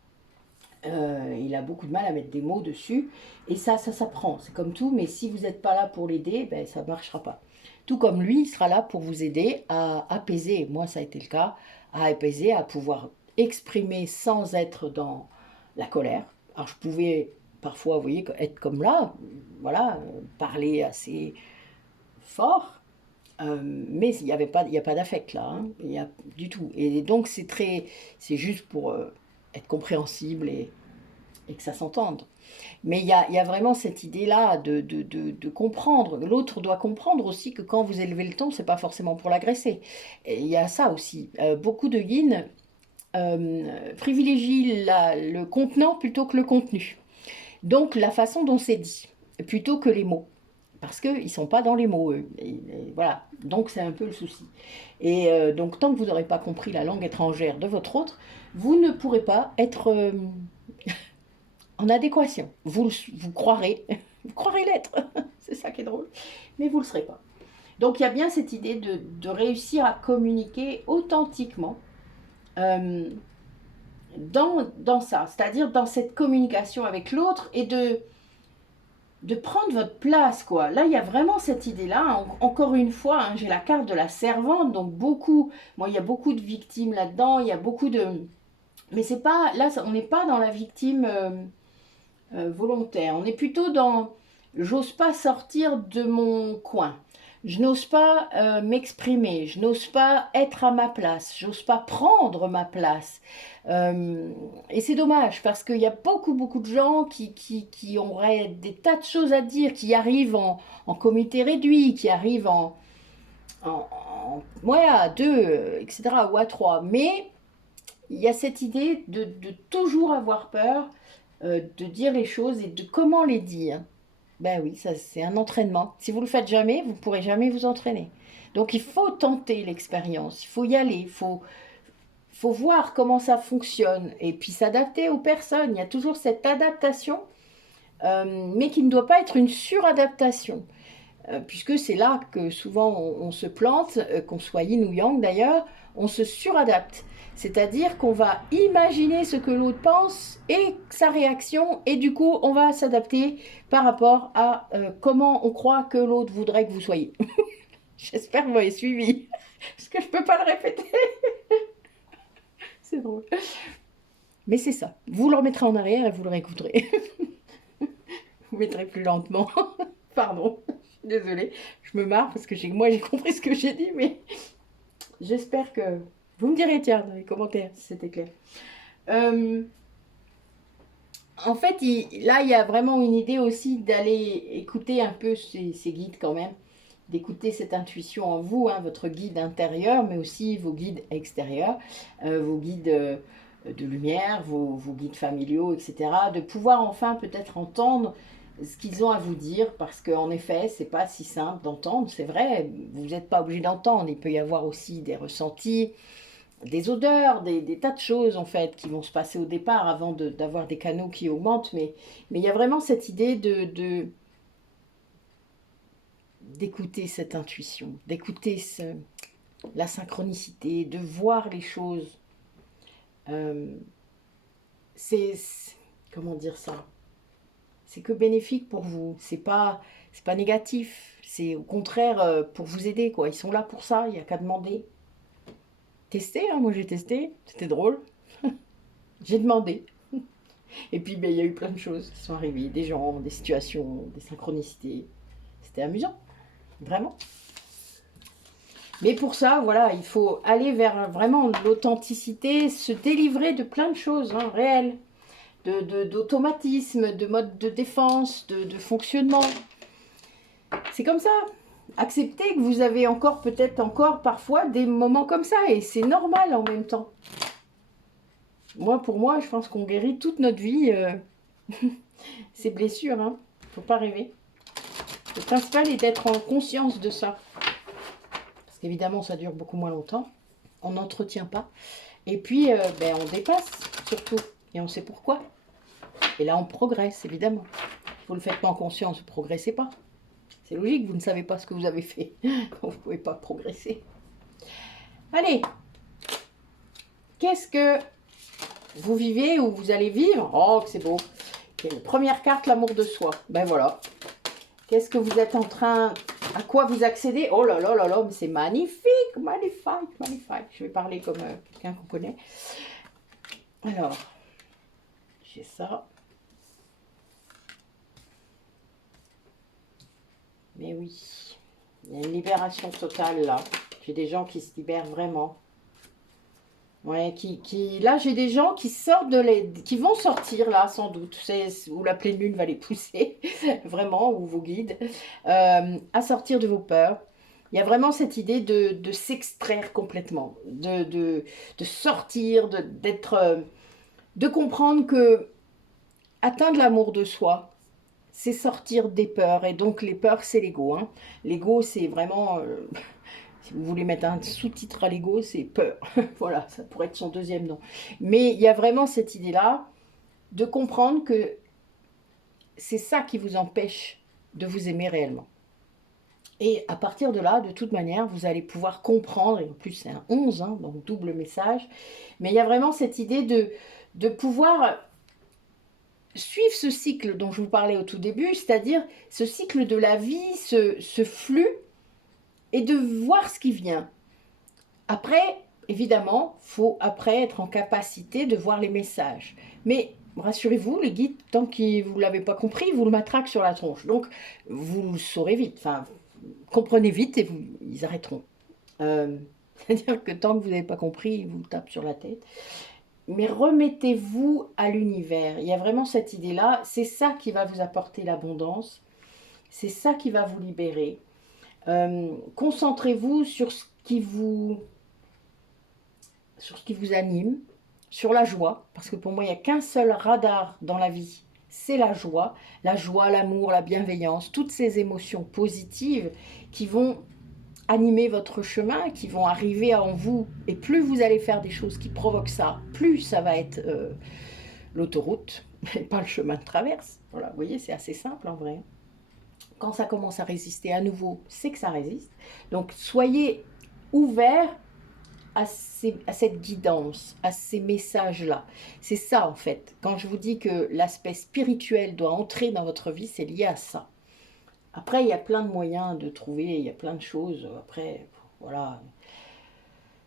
Il a beaucoup de mal à mettre des mots dessus. Et ça s'apprend. C'est comme tout, mais si vous n'êtes pas là pour l'aider, ben, ça ne marchera pas. Tout comme lui, il sera là pour vous aider à apaiser. Moi, ça a été le cas, à apaiser, à pouvoir exprimer sans être dans la colère. Alors, je pouvais parfois, vous voyez, être comme là, voilà, parler assez fort, mais il n'y avait pas, il y a pas d'affect là, hein, il y a du tout. Et donc, c'est juste pour être compréhensible et que ça s'entende. Mais il y a vraiment cette idée-là de comprendre. L'autre doit comprendre aussi que quand vous élevez le ton, c'est pas forcément pour l'agresser. Et il y a ça aussi. Beaucoup de yin privilégient le contenant plutôt que le contenu. Donc la façon dont c'est dit, plutôt que les mots. Parce qu'ils ne sont pas dans les mots, eux. Et voilà, donc c'est un peu le souci. Et donc tant que vous n'aurez pas compris la langue étrangère de votre autre, vous ne pourrez pas être en adéquation. Vous croirez, vous croirez l'être, c'est ça qui est drôle, mais vous ne le serez pas. Donc il y a bien cette idée de réussir à communiquer authentiquement dans ça, c'est-à-dire dans cette communication avec l'autre et de prendre votre place, quoi. Là, il y a vraiment cette idée-là. Encore une fois, hein, j'ai la carte de la servante, donc il y a beaucoup de victimes là-dedans, il y a beaucoup de... Mais c'est pas, là, on n'est pas dans la victime volontaire. On est plutôt dans j'ose pas sortir de mon coin. Je n'ose pas m'exprimer, je n'ose pas être à ma place, j'ose pas prendre ma place. Et c'est dommage parce qu'il y a beaucoup de gens qui auraient des tas de choses à dire, qui arrivent en comité réduit, qui arrivent ouais, à deux, etc., ou à trois. Mais il y a cette idée de toujours avoir peur de dire les choses et de comment les dire. Ben oui, ça c'est un entraînement. Si vous le faites jamais, vous ne pourrez jamais vous entraîner. Donc il faut tenter l'expérience, il faut y aller, faut voir comment ça fonctionne et puis s'adapter aux personnes. Il y a toujours cette adaptation, mais qui ne doit pas être une suradaptation. Puisque c'est là que souvent on se plante, qu'on soit yin ou yang d'ailleurs, on se suradapte. C'est-à-dire qu'on va imaginer ce que l'autre pense et sa réaction, et du coup on va s'adapter par rapport à comment on croit que l'autre voudrait que vous soyez. J'espère que vous m'avez suivi, parce que je ne peux pas le répéter. C'est drôle. Mais c'est ça, vous le remettrez en arrière et vous le réécouterez. Vous mettrez plus lentement. Pardon. Désolée, je me marre parce que moi j'ai compris ce que j'ai dit, mais j'espère que vous me direz, tiens, dans les commentaires si c'était clair. En fait, là, il y a vraiment une idée aussi d'aller écouter un peu ces guides quand même, d'écouter cette intuition en vous, hein, votre guide intérieur, mais aussi vos guides extérieurs, vos guides de lumière, vos guides familiaux, etc. De pouvoir enfin peut-être entendre ce qu'ils ont à vous dire, parce qu'en effet, c'est pas si simple d'entendre, c'est vrai, vous n'êtes pas obligé d'entendre, il peut y avoir aussi des ressentis, des odeurs, des tas de choses en fait qui vont se passer au départ avant d'avoir des canaux qui augmentent, mais il y a vraiment cette idée d'écouter cette intuition, d'écouter la synchronicité, de voir les choses. C'est comment dire ça? C'est que bénéfique pour vous. C'est pas négatif. C'est au contraire pour vous aider, quoi. Ils sont là pour ça. Il n'y a qu'à demander. Tester, hein, moi j'ai testé. C'était drôle. J'ai demandé. Et puis ben, il y a eu plein de choses qui sont arrivées. Des gens, des situations, des synchronicités. C'était amusant. Vraiment. Mais pour ça, voilà, il faut aller vers vraiment l'authenticité, se délivrer de plein de choses hein, réelles. D'automatisme, de mode de défense, de fonctionnement. C'est comme ça. Acceptez que vous avez encore, peut-être encore parfois, des moments comme ça. Et c'est normal en même temps. Pour moi, je pense qu'on guérit toute notre vie. Ces blessures, hein. Faut pas rêver. Le principal est d'être en conscience de ça. Parce qu'évidemment, ça dure beaucoup moins longtemps. On n'entretient pas. Et puis, on dépasse, surtout. Et on sait pourquoi. Et là, on progresse, évidemment. Vous ne le faites pas en conscience, vous ne progressez pas. C'est logique, vous ne savez pas ce que vous avez fait. Vous ne pouvez pas progresser. Allez, qu'est-ce que vous vivez ou vous allez vivre? Oh, que c'est beau. Okay, première carte, l'amour de soi. Ben voilà. Qu'est-ce que vous êtes en train... À quoi vous accédez? Oh là là là là, mais c'est magnifique, magnifique, magnifique. Je vais parler comme quelqu'un qu'on connaît. Alors, j'ai ça. Mais oui, il y a une libération totale là. J'ai des gens qui se libèrent vraiment. Ouais, là j'ai des gens qui sortent qui vont sortir là sans doute. C'est où la pleine lune va les pousser, vraiment, ou vos guides, à sortir de vos peurs. Il y a vraiment cette idée de s'extraire complètement, de sortir, de comprendre que atteindre l'amour de soi, c'est sortir des peurs. Et donc les peurs, c'est l'ego. Hein. L'ego, c'est vraiment... si vous voulez mettre un sous-titre à l'ego, c'est peur. Voilà, ça pourrait être son deuxième nom. Mais il y a vraiment cette idée-là de comprendre que c'est ça qui vous empêche de vous aimer réellement. Et à partir de là, de toute manière, vous allez pouvoir comprendre, et en plus c'est un 11, hein, donc double message, mais il y a vraiment cette idée de pouvoir suivre ce cycle dont je vous parlais au tout début, c'est-à-dire ce cycle de la vie, ce flux, et de voir ce qui vient. Après, évidemment, il faut après être en capacité de voir les messages. Mais rassurez-vous, les guides, tant que vous ne l'avez pas compris, vous le matraquent sur la tronche. Donc, vous le saurez vite. Enfin, comprenez vite et ils arrêteront. C'est-à-dire que tant que vous n'avez pas compris, ils vous tapent sur la tête. Mais remettez-vous à l'univers. Il y a vraiment cette idée-là. C'est ça qui va vous apporter l'abondance. C'est ça qui va vous libérer. Concentrez-vous sur ce qui vous anime, sur la joie, parce que pour moi, il n'y a qu'un seul radar dans la vie, c'est la joie, l'amour, la bienveillance, toutes ces émotions positives qui vont animer votre chemin, qui vont arriver en vous. Et plus vous allez faire des choses qui provoquent ça, plus ça va être l'autoroute, et pas le chemin de traverse. Voilà, vous voyez, c'est assez simple en vrai. Quand ça commence à résister à nouveau, c'est que ça résiste. Donc soyez ouverts à cette guidance, à ces messages-là. C'est ça en fait. Quand je vous dis que l'aspect spirituel doit entrer dans votre vie, c'est lié à ça. Après, il y a plein de moyens de trouver, il y a plein de choses. Après, voilà.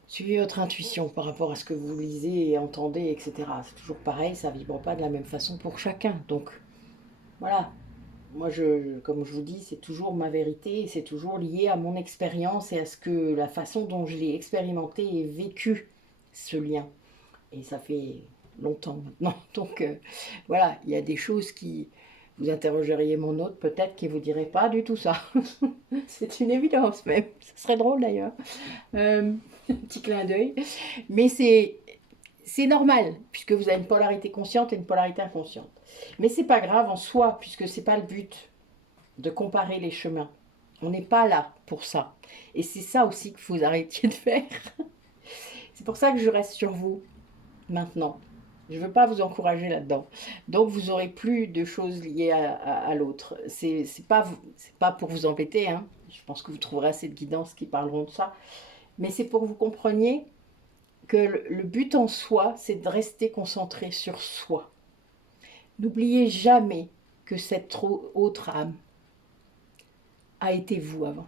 Suivez votre intuition par rapport à ce que vous lisez et entendez, etc. C'est toujours pareil, ça ne vibre pas de la même façon pour chacun. Donc, voilà. Moi, comme je vous dis, c'est toujours ma vérité, c'est toujours lié à mon expérience et à ce que la façon dont je l'ai expérimenté et vécu ce lien. Et ça fait longtemps maintenant. Donc, voilà, il y a des choses qui... Vous interrogeriez mon autre, peut-être qu'il ne vous dirait pas du tout ça. C'est une évidence même. Ce serait drôle d'ailleurs. Petit clin d'œil. Mais c'est normal, puisque vous avez une polarité consciente et une polarité inconsciente. Mais c'est pas grave en soi, puisque c'est pas le but de comparer les chemins. On n'est pas là pour ça. Et c'est ça aussi qu'il faut arrêter de faire. C'est pour ça que je reste sur vous maintenant. Je ne veux pas vous encourager là-dedans. Donc, vous n'aurez plus de choses liées à l'autre. C'est pas pour vous embêter. Hein. Je pense que vous trouverez assez de guidances qui parleront de ça. Mais c'est pour que vous compreniez que le but en soi, c'est de rester concentré sur soi. N'oubliez jamais que cette autre âme a été vous avant,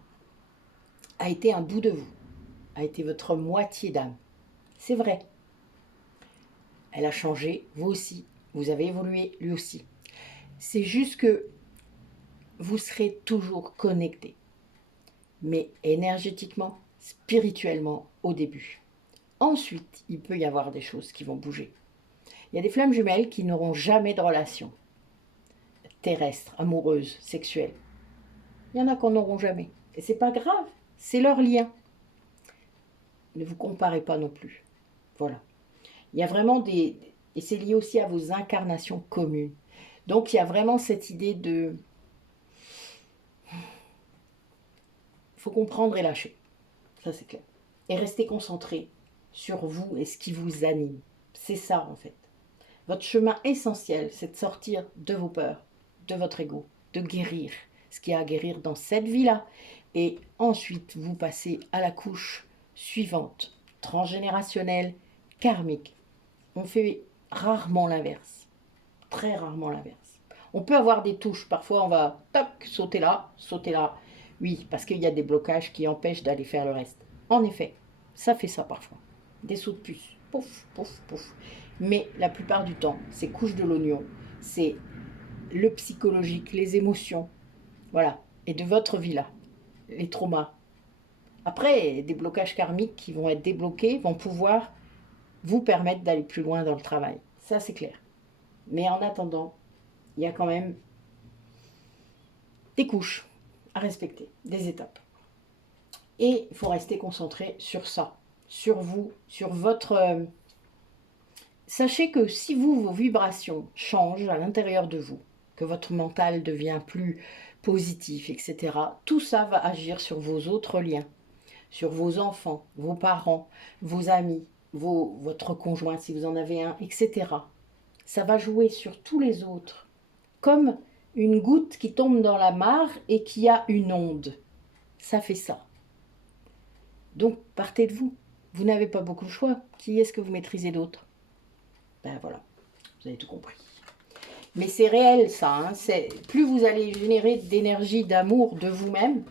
a été un bout de vous, a été votre moitié d'âme. C'est vrai. Elle a changé, vous aussi. Vous avez évolué, lui aussi. C'est juste que vous serez toujours connecté, mais énergétiquement, spirituellement au début. Ensuite, il peut y avoir des choses qui vont bouger. Il y a des flammes jumelles qui n'auront jamais de relation terrestre, amoureuse, sexuelle. Il y en a qu'on n'auront jamais. Et c'est pas grave, c'est leur lien. Ne vous comparez pas non plus. Voilà. Il y a vraiment des... Et c'est lié aussi à vos incarnations communes. Donc il y a vraiment cette idée de... Il faut comprendre et lâcher. Ça c'est clair. Et rester concentré sur vous et ce qui vous anime. C'est ça en fait. Votre chemin essentiel, c'est de sortir de vos peurs, de votre ego, de guérir ce qu'il y a à guérir dans cette vie-là. Et ensuite, vous passez à la couche suivante, transgénérationnelle, karmique. On fait rarement l'inverse, très rarement l'inverse. On peut avoir des touches, parfois on va toc, sauter là. Oui, parce qu'il y a des blocages qui empêchent d'aller faire le reste. En effet, ça fait ça parfois. Des sauts de puce, pouf, pouf, pouf. Mais la plupart du temps, c'est couche de l'oignon, c'est le psychologique, les émotions, voilà, et de votre vie là, les traumas. Après, des blocages karmiques qui vont être débloqués vont pouvoir vous permettre d'aller plus loin dans le travail. Ça, c'est clair. Mais en attendant, il y a quand même des couches à respecter, des étapes. Et il faut rester concentré sur ça, sur vous, sur votre... Sachez que si vos vibrations changent à l'intérieur de vous, que votre mental devient plus positif, etc., tout ça va agir sur vos autres liens, sur vos enfants, vos parents, vos amis, votre conjoint si vous en avez un, etc. Ça va jouer sur tous les autres, comme une goutte qui tombe dans la mare et qui a une onde. Ça fait ça. Donc, partez de vous. Vous n'avez pas beaucoup de choix. Qui est-ce que vous maîtrisez d'autre? Ben voilà, vous avez tout compris. Mais c'est réel ça, hein. Plus vous allez générer d'énergie, d'amour de vous-même,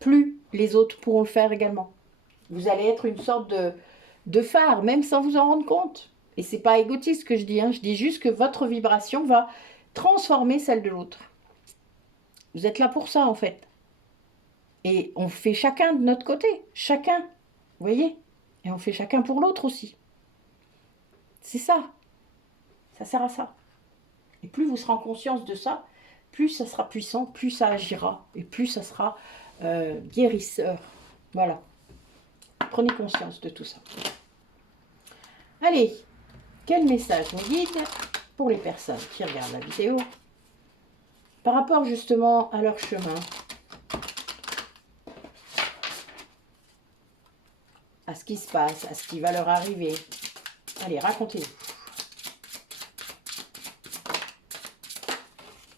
plus les autres pourront le faire également. Vous allez être une sorte de phare, même sans vous en rendre compte. Et c'est pas égotiste ce que je dis, hein. Je dis juste que votre vibration va transformer celle de l'autre. Vous êtes là pour ça en fait. Et on fait chacun de notre côté, chacun, vous voyez? Et on fait chacun pour l'autre aussi. C'est ça. Ça sert à ça. Et plus vous serez en conscience de ça, plus ça sera puissant, plus ça agira, et plus ça sera guérisseur. Voilà. Prenez conscience de tout ça. Allez, quel message nous guide pour les personnes qui regardent la vidéo par rapport justement à leur chemin, à ce qui se passe, à ce qui va leur arriver. Allez, racontez-nous.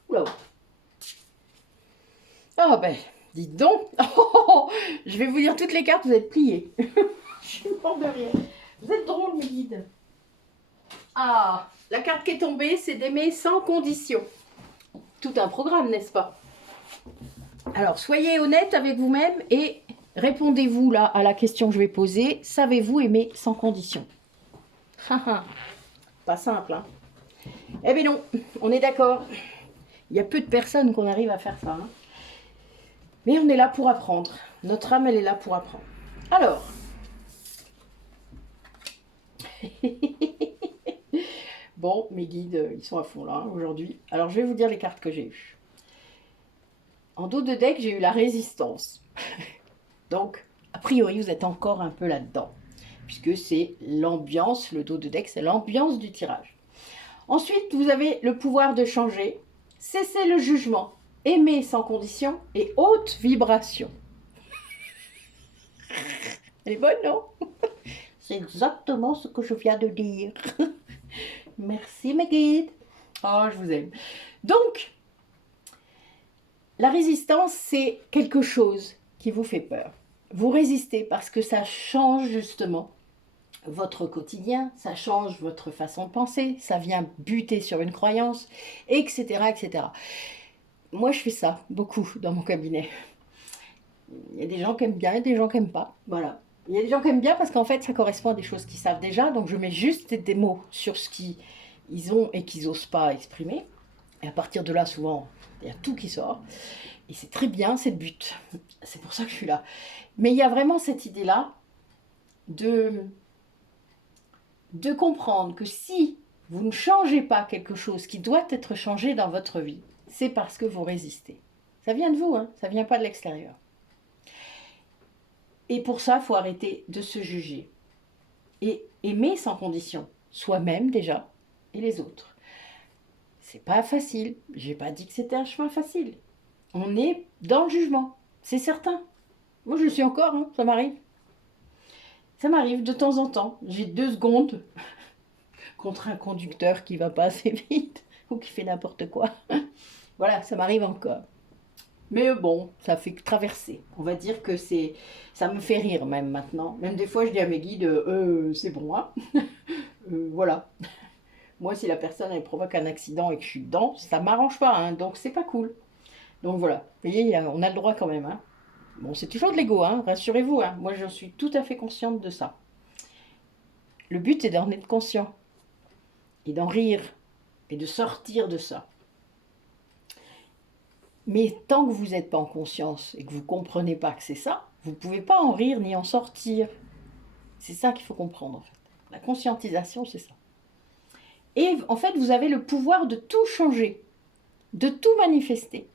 Oula. Oh ben, dites donc. Je vais vous dire toutes les cartes, vous êtes pliés. Je suis morte de rire. Vous êtes drôle, mes guides. Ah, la carte qui est tombée, c'est d'aimer sans condition. Tout un programme, n'est-ce pas? Alors, soyez honnête avec vous-même et répondez-vous là à la question que je vais poser. Savez-vous aimer sans condition? Pas simple, hein? Eh bien non, on est d'accord. Il y a peu de personnes qu'on arrive à faire ça. Hein. Mais on est là pour apprendre. Notre âme, elle est là pour apprendre. Alors. Bon, mes guides, ils sont à fond là, aujourd'hui. Alors, je vais vous dire les cartes que j'ai eues. En dos de deck, j'ai eu la résistance. Donc, a priori, vous êtes encore un peu là-dedans. Puisque c'est l'ambiance, le dos de deck, c'est l'ambiance du tirage. Ensuite, vous avez le pouvoir de changer. Cessez le jugement. Aimer sans condition et haute vibration. Elle est bonne, non? C'est exactement ce que je viens de dire. Merci, mes guides. Oh, je vous aime. Donc, la résistance, c'est quelque chose qui vous fait peur. Vous résistez parce que ça change justement votre quotidien, ça change votre façon de penser, ça vient buter sur une croyance, etc., etc. Moi, je fais ça beaucoup dans mon cabinet. Il y a des gens qui aiment bien et des gens qui n'aiment pas. Voilà. Il y a des gens qui aiment bien parce qu'en fait, ça correspond à des choses qu'ils savent déjà. Donc, je mets juste des mots sur ce qu'ils ont et qu'ils n'osent pas exprimer. Et à partir de là, souvent, il y a tout qui sort. Et c'est très bien, c'est le but. C'est pour ça que je suis là. Mais il y a vraiment cette idée-là de comprendre que si vous ne changez pas quelque chose qui doit être changé dans votre vie, c'est parce que vous résistez. Ça vient de vous, hein, ça ne vient pas de l'extérieur. Et pour ça, il faut arrêter de se juger. Et aimer sans condition, soi-même déjà, et les autres. C'est pas facile. J'ai pas dit que c'était un chemin facile. On est dans le jugement, c'est certain. Moi, je suis encore, hein, ça m'arrive. Ça m'arrive de temps en temps. J'ai 2 secondes contre un conducteur qui va pas assez vite ou qui fait n'importe quoi. Voilà, ça m'arrive encore. Mais bon, ça fait que traverser. On va dire que ça me fait rire même maintenant. Même des fois, je dis à mes guides, c'est bon, hein. Voilà. Moi, si la personne, elle provoque un accident et que je suis dedans, ça m'arrange pas, hein, donc c'est pas cool. Donc voilà, vous voyez, on a le droit quand même. Hein. Bon, c'est toujours de l'ego, hein, rassurez-vous. Hein. Moi, je suis tout à fait consciente de ça. Le but, c'est d'en être conscient. Et d'en rire. Et de sortir de ça. Mais tant que vous n'êtes pas en conscience et que vous ne comprenez pas que c'est ça, vous ne pouvez pas en rire ni en sortir. C'est ça qu'il faut comprendre, en fait. La conscientisation, c'est ça. Et en fait, vous avez le pouvoir de tout changer, de tout manifester.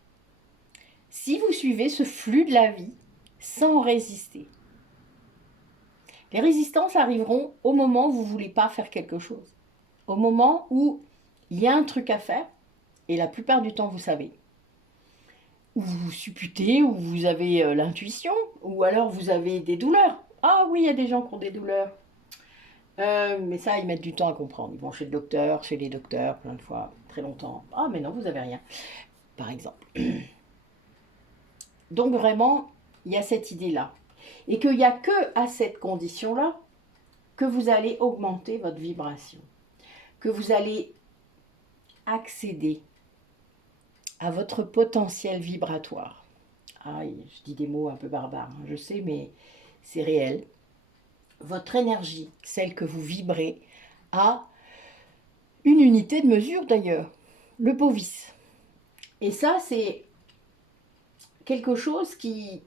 Si vous suivez ce flux de la vie sans résister. Les résistances arriveront au moment où vous ne voulez pas faire quelque chose. Au moment où il y a un truc à faire, et la plupart du temps, vous savez. Ou vous supputez, ou vous avez l'intuition, ou alors vous avez des douleurs. Ah oui, il y a des gens qui ont des douleurs. Mais ça, ils mettent du temps à comprendre. Ils vont chez le docteur, chez les docteurs, plein de fois, très longtemps. Ah, mais non, vous n'avez rien, par exemple. Donc vraiment, il y a cette idée-là. Et qu'il n'y a que à cette condition-là que vous allez augmenter votre vibration. Que vous allez accéder à votre potentiel vibratoire. Ah, je dis des mots un peu barbares, hein, je sais, mais c'est réel. Votre énergie, celle que vous vibrez, a une unité de mesure d'ailleurs, le bovis. Et ça, c'est quelque chose qui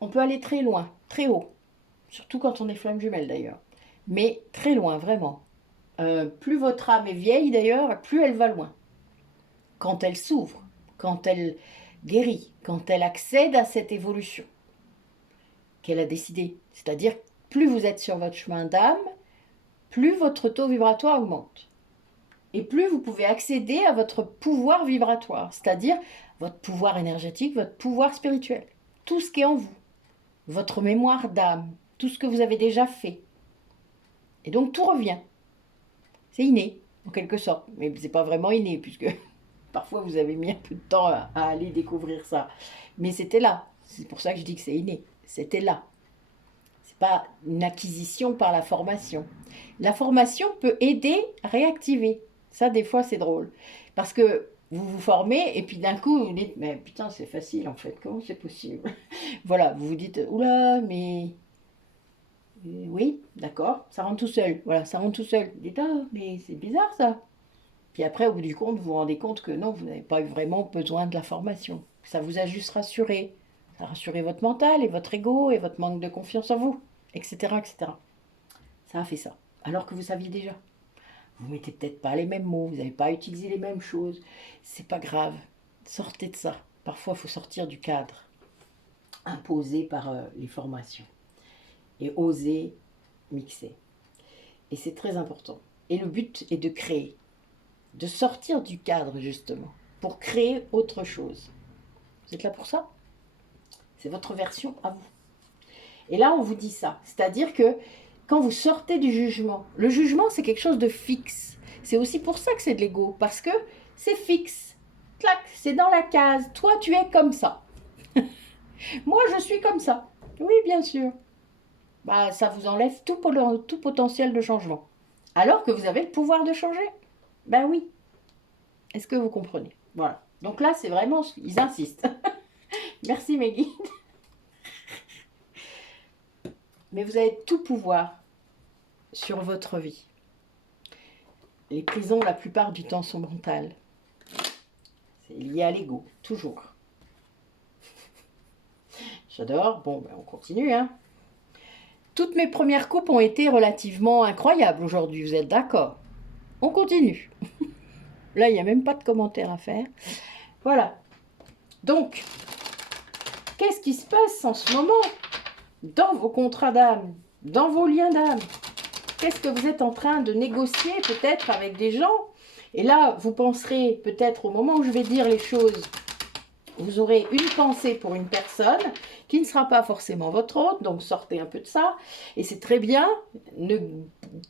On peut aller très loin, très haut. Surtout quand on est flamme jumelle d'ailleurs. Mais très loin, vraiment. Plus votre âme est vieille d'ailleurs, plus elle va loin. Quand elle s'ouvre, quand elle guérit, quand elle accède à cette évolution qu'elle a décidé. C'est-à-dire, plus vous êtes sur votre chemin d'âme, plus votre taux vibratoire augmente. Et plus vous pouvez accéder à votre pouvoir vibratoire, c'est-à-dire votre pouvoir énergétique, votre pouvoir spirituel. Tout ce qui est en vous, votre mémoire d'âme, tout ce que vous avez déjà fait. Et donc tout revient. C'est inné, en quelque sorte. Mais c'est pas vraiment inné, puisque parfois vous avez mis un peu de temps à aller découvrir ça. Mais c'était là. C'est pour ça que je dis que c'est inné. C'était là. C'est pas une acquisition par la formation. La formation peut aider à réactiver. Ça, des fois, c'est drôle. Parce que vous vous formez et puis d'un coup, vous dites, mais putain, c'est facile en fait. Comment c'est possible? Voilà, vous vous dites, oula, mais oui, d'accord, ça rentre tout seul. Voilà, ça rentre tout seul. Vous dites, ah, mais c'est bizarre ça. Puis après, au bout du compte, vous vous rendez compte que non, vous n'avez pas eu vraiment besoin de la formation. Ça vous a juste rassuré. Ça a rassuré votre mental et votre ego et votre manque de confiance en vous, etc., etc. Ça a fait ça. Alors que vous saviez déjà. Vous mettez peut-être pas les mêmes mots, vous n'avez pas utilisé les mêmes choses. C'est pas grave. Sortez de ça. Parfois, il faut sortir du cadre imposé par les formations et oser mixer. Et c'est très important. Et le but est de créer, de sortir du cadre justement, pour créer autre chose. Vous êtes là pour ça? C'est votre version à vous. Et là, on vous dit ça. C'est-à-dire que quand vous sortez du jugement, le jugement, c'est quelque chose de fixe. C'est aussi pour ça que c'est de l'ego, parce que c'est fixe. Clac, c'est dans la case. Toi, tu es comme ça. Moi, je suis comme ça. Oui, bien sûr. Bah, ça vous enlève tout potentiel de changement. Alors que vous avez le pouvoir de changer. Ben oui. Est-ce que vous comprenez? Voilà. Donc là, c'est vraiment... Ils insistent. Merci, mes guides. Mais vous avez tout pouvoir sur votre vie. Les prisons, la plupart du temps, sont mentales. C'est lié à l'ego, toujours. J'adore. Bon, ben on continue, hein. Toutes mes premières coupes ont été relativement incroyables aujourd'hui, vous êtes d'accord? On continue. Là, il n'y a même pas de commentaires à faire. Voilà. Donc, qu'est-ce qui se passe en ce moment dans vos contrats d'âme, dans vos liens d'âme? Qu'est-ce que vous êtes en train de négocier peut-être avec des gens? Et là, vous penserez peut-être au moment où je vais dire les choses, vous aurez une pensée pour une personne qui ne sera pas forcément votre autre, donc sortez un peu de ça. Et c'est très bien, ne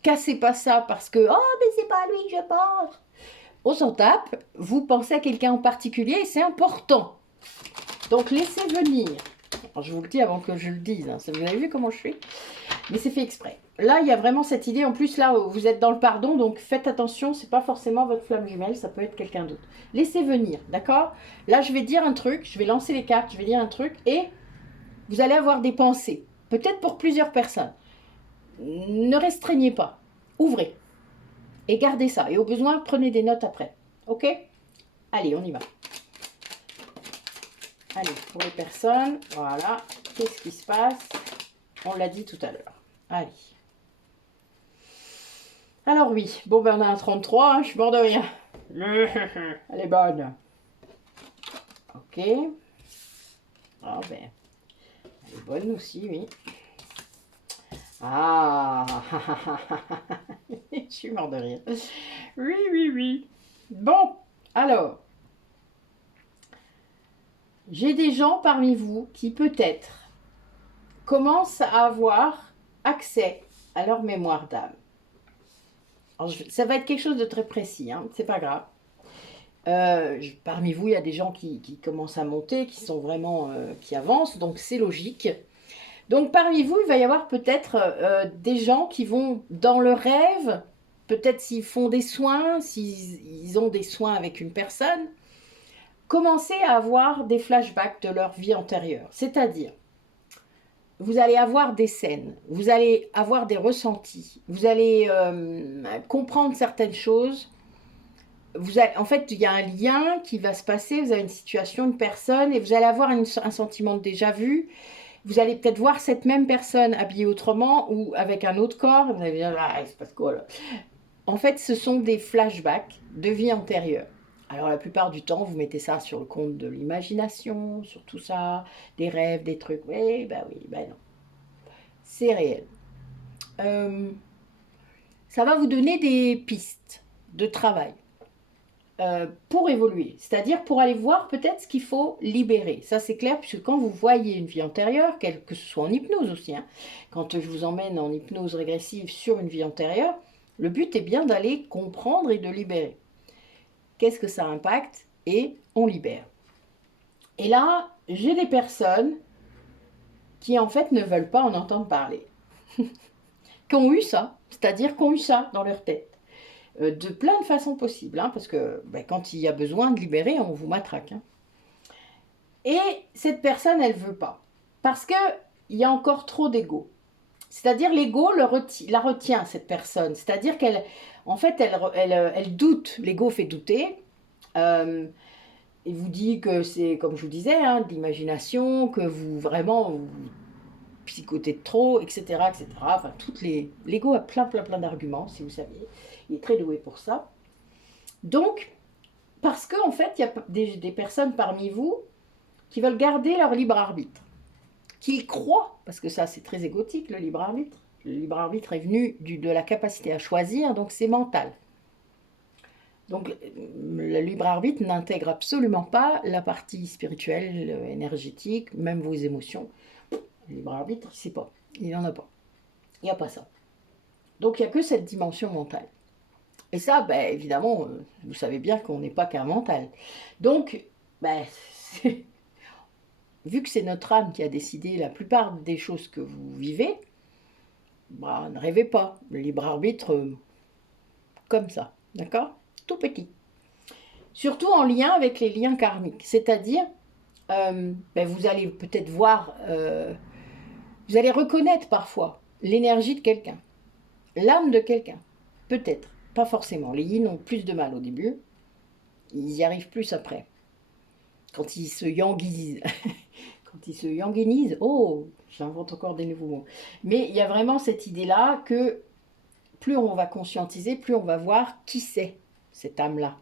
cassez pas ça parce que « Oh, mais c'est pas à lui que je pense !» On s'en tape, vous pensez à quelqu'un en particulier et c'est important. Donc laissez venir. Alors, je vous le dis avant que je le dise, hein. Vous avez vu comment je fais? Mais c'est fait exprès. Là, il y a vraiment cette idée. En plus, là, vous êtes dans le pardon, donc faites attention. C'est pas forcément votre flamme jumelle, ça peut être quelqu'un d'autre. Laissez venir, d'accord? Là, je vais dire un truc, je vais lancer les cartes, je vais dire un truc, et vous allez avoir des pensées. Peut-être pour plusieurs personnes. Ne restreignez pas. Ouvrez. Et gardez ça. Et au besoin, prenez des notes après. Ok? Allez, on y va. Allez, pour les personnes, voilà. Qu'est-ce qui se passe? On l'a dit tout à l'heure. Allez. Alors oui, bon ben on a un 33, hein, je suis mort de rien. Elle est bonne. Ok. Ah ben, elle est bonne aussi, oui. Ah, je suis mort de rire. Oui, oui, oui. Bon, alors, j'ai des gens parmi vous qui peut-être commencent à avoir accès à leur mémoire d'âme. Alors, ça va être quelque chose de très précis, hein, c'est pas grave. Parmi vous, il y a des gens qui commencent à monter, qui sont vraiment, qui avancent, donc c'est logique. Donc parmi vous, il va y avoir peut-être des gens qui vont dans le rêve, peut-être s'ils font des soins, s'ils ont des soins avec une personne, commencer à avoir des flashbacks de leur vie antérieure. C'est-à-dire, vous allez avoir des scènes, vous allez avoir des ressentis, vous allez comprendre certaines choses. En fait, il y a un lien qui va se passer, vous avez une situation, une personne, et vous allez avoir un sentiment de déjà-vu. vous allez peut-être voir cette même personne habillée autrement ou avec un autre corps. Vous allez dire, ah, il se passe quoi là? En fait, ce sont des flashbacks de vie antérieure. Alors, la plupart du temps, vous mettez ça sur le compte de l'imagination, sur tout ça, des rêves, des trucs. Oui, ben non. C'est réel. Ça va vous donner des pistes de travail pour évoluer. C'est-à-dire pour aller voir peut-être ce qu'il faut libérer. Ça, c'est clair, puisque quand vous voyez une vie antérieure, que ce soit en hypnose aussi, hein, quand je vous emmène en hypnose régressive sur une vie antérieure, le but est bien d'aller comprendre et de libérer. Qu'est-ce que ça impacte? Et on libère. Et là, j'ai des personnes qui en fait ne veulent pas en entendre parler. Qui ont eu ça, c'est-à-dire qui ont eu ça dans leur tête. De plein de façons possibles, hein, parce que quand il y a besoin de libérer, on vous matraque. Hein. Et cette personne, elle ne veut pas. Parce qu'il y a encore trop d'ego. C'est-à-dire l'ego la retient, cette personne. C'est-à-dire qu'elle, en fait, elle doute. L'ego fait douter. Il vous dit que c'est, comme je vous disais, hein, de l'imagination, que vous psychotez de trop, etc., etc. Enfin, l'ego a plein d'arguments, si vous saviez. Il est très doué pour ça. Donc, parce qu'en fait, il y a des personnes parmi vous qui veulent garder leur libre arbitre, qu'ils croient, parce que ça, c'est très égotique, le libre arbitre. Le libre arbitre est venu de la capacité à choisir, donc c'est mental. Donc, le libre arbitre n'intègre absolument pas la partie spirituelle, énergétique, même vos émotions. Le libre arbitre, c'est pas. Il n'y en a pas. Il n'y a pas ça. Donc, il n'y a que cette dimension mentale. Et ça, évidemment, vous savez bien qu'on n'est pas qu'un mental. Donc, vu que c'est notre âme qui a décidé la plupart des choses que vous vivez, ne rêvez pas. Le libre arbitre, comme ça, d'accord? Tout petit. Surtout en lien avec les liens karmiques. C'est-à-dire, vous allez peut-être voir, vous allez reconnaître parfois l'énergie de quelqu'un, l'âme de quelqu'un, peut-être. Pas forcément. Les yin ont plus de mal au début. Ils y arrivent plus après. Quand ils se yanguisent. Quand ils se yanguinisent. Oh, j'invente encore des nouveaux mots. Mais il y a vraiment cette idée-là que plus on va conscientiser, plus on va voir qui c'est, cette âme-là.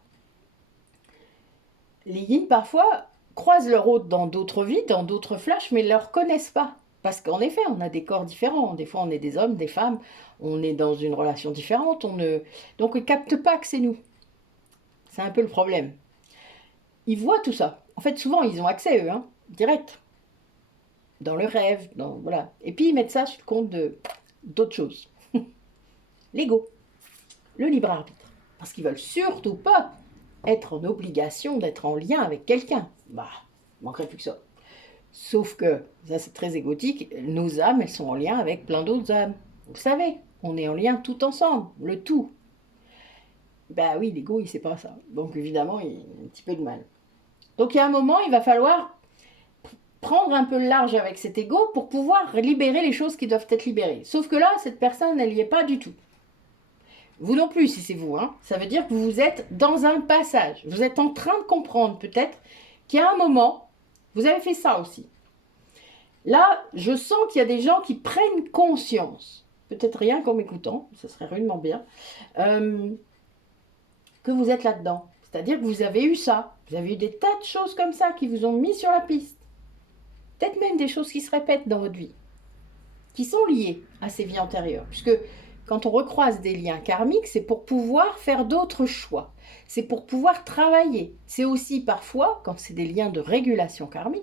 Les yin, parfois, croisent leur hôte dans d'autres vies, dans d'autres flashs, mais ne le reconnaissent pas. Parce qu'en effet, on a des corps différents. Des fois, on est des hommes, des femmes. On est dans une relation différente. Donc, ils ne captent pas que c'est nous. C'est un peu le problème. Ils voient tout ça. En fait, souvent, ils ont accès, eux, direct. Dans le rêve, voilà. Et puis, ils mettent ça sur le compte d'autres choses. L'ego. Le libre arbitre. Parce qu'ils veulent surtout pas être en obligation d'être en lien avec quelqu'un. Il manquerait plus que ça. Sauf que, ça c'est très égotique, nos âmes, elles sont en lien avec plein d'autres âmes. Vous le savez, on est en lien tout ensemble, le tout. Oui, l'ego, il ne sait pas ça. Donc évidemment, il a un petit peu de mal. Donc il y a un moment, il va falloir prendre un peu le large avec cet ego pour pouvoir libérer les choses qui doivent être libérées. Sauf que là, cette personne, elle n'y est pas du tout. Vous non plus, si c'est vous. Ça veut dire que vous êtes dans un passage. Vous êtes en train de comprendre peut-être qu'il y a un moment, vous avez fait ça aussi. Là, je sens qu'il y a des gens qui prennent conscience, peut-être rien qu'en m'écoutant, ça serait rudement bien, que vous êtes là-dedans. C'est-à-dire que vous avez eu ça. Vous avez eu des tas de choses comme ça qui vous ont mis sur la piste. Peut-être même des choses qui se répètent dans votre vie, qui sont liées à ces vies antérieures. Puisque quand on recroise des liens karmiques, c'est pour pouvoir faire d'autres choix. C'est pour pouvoir travailler. C'est aussi parfois, quand c'est des liens de régulation karmique,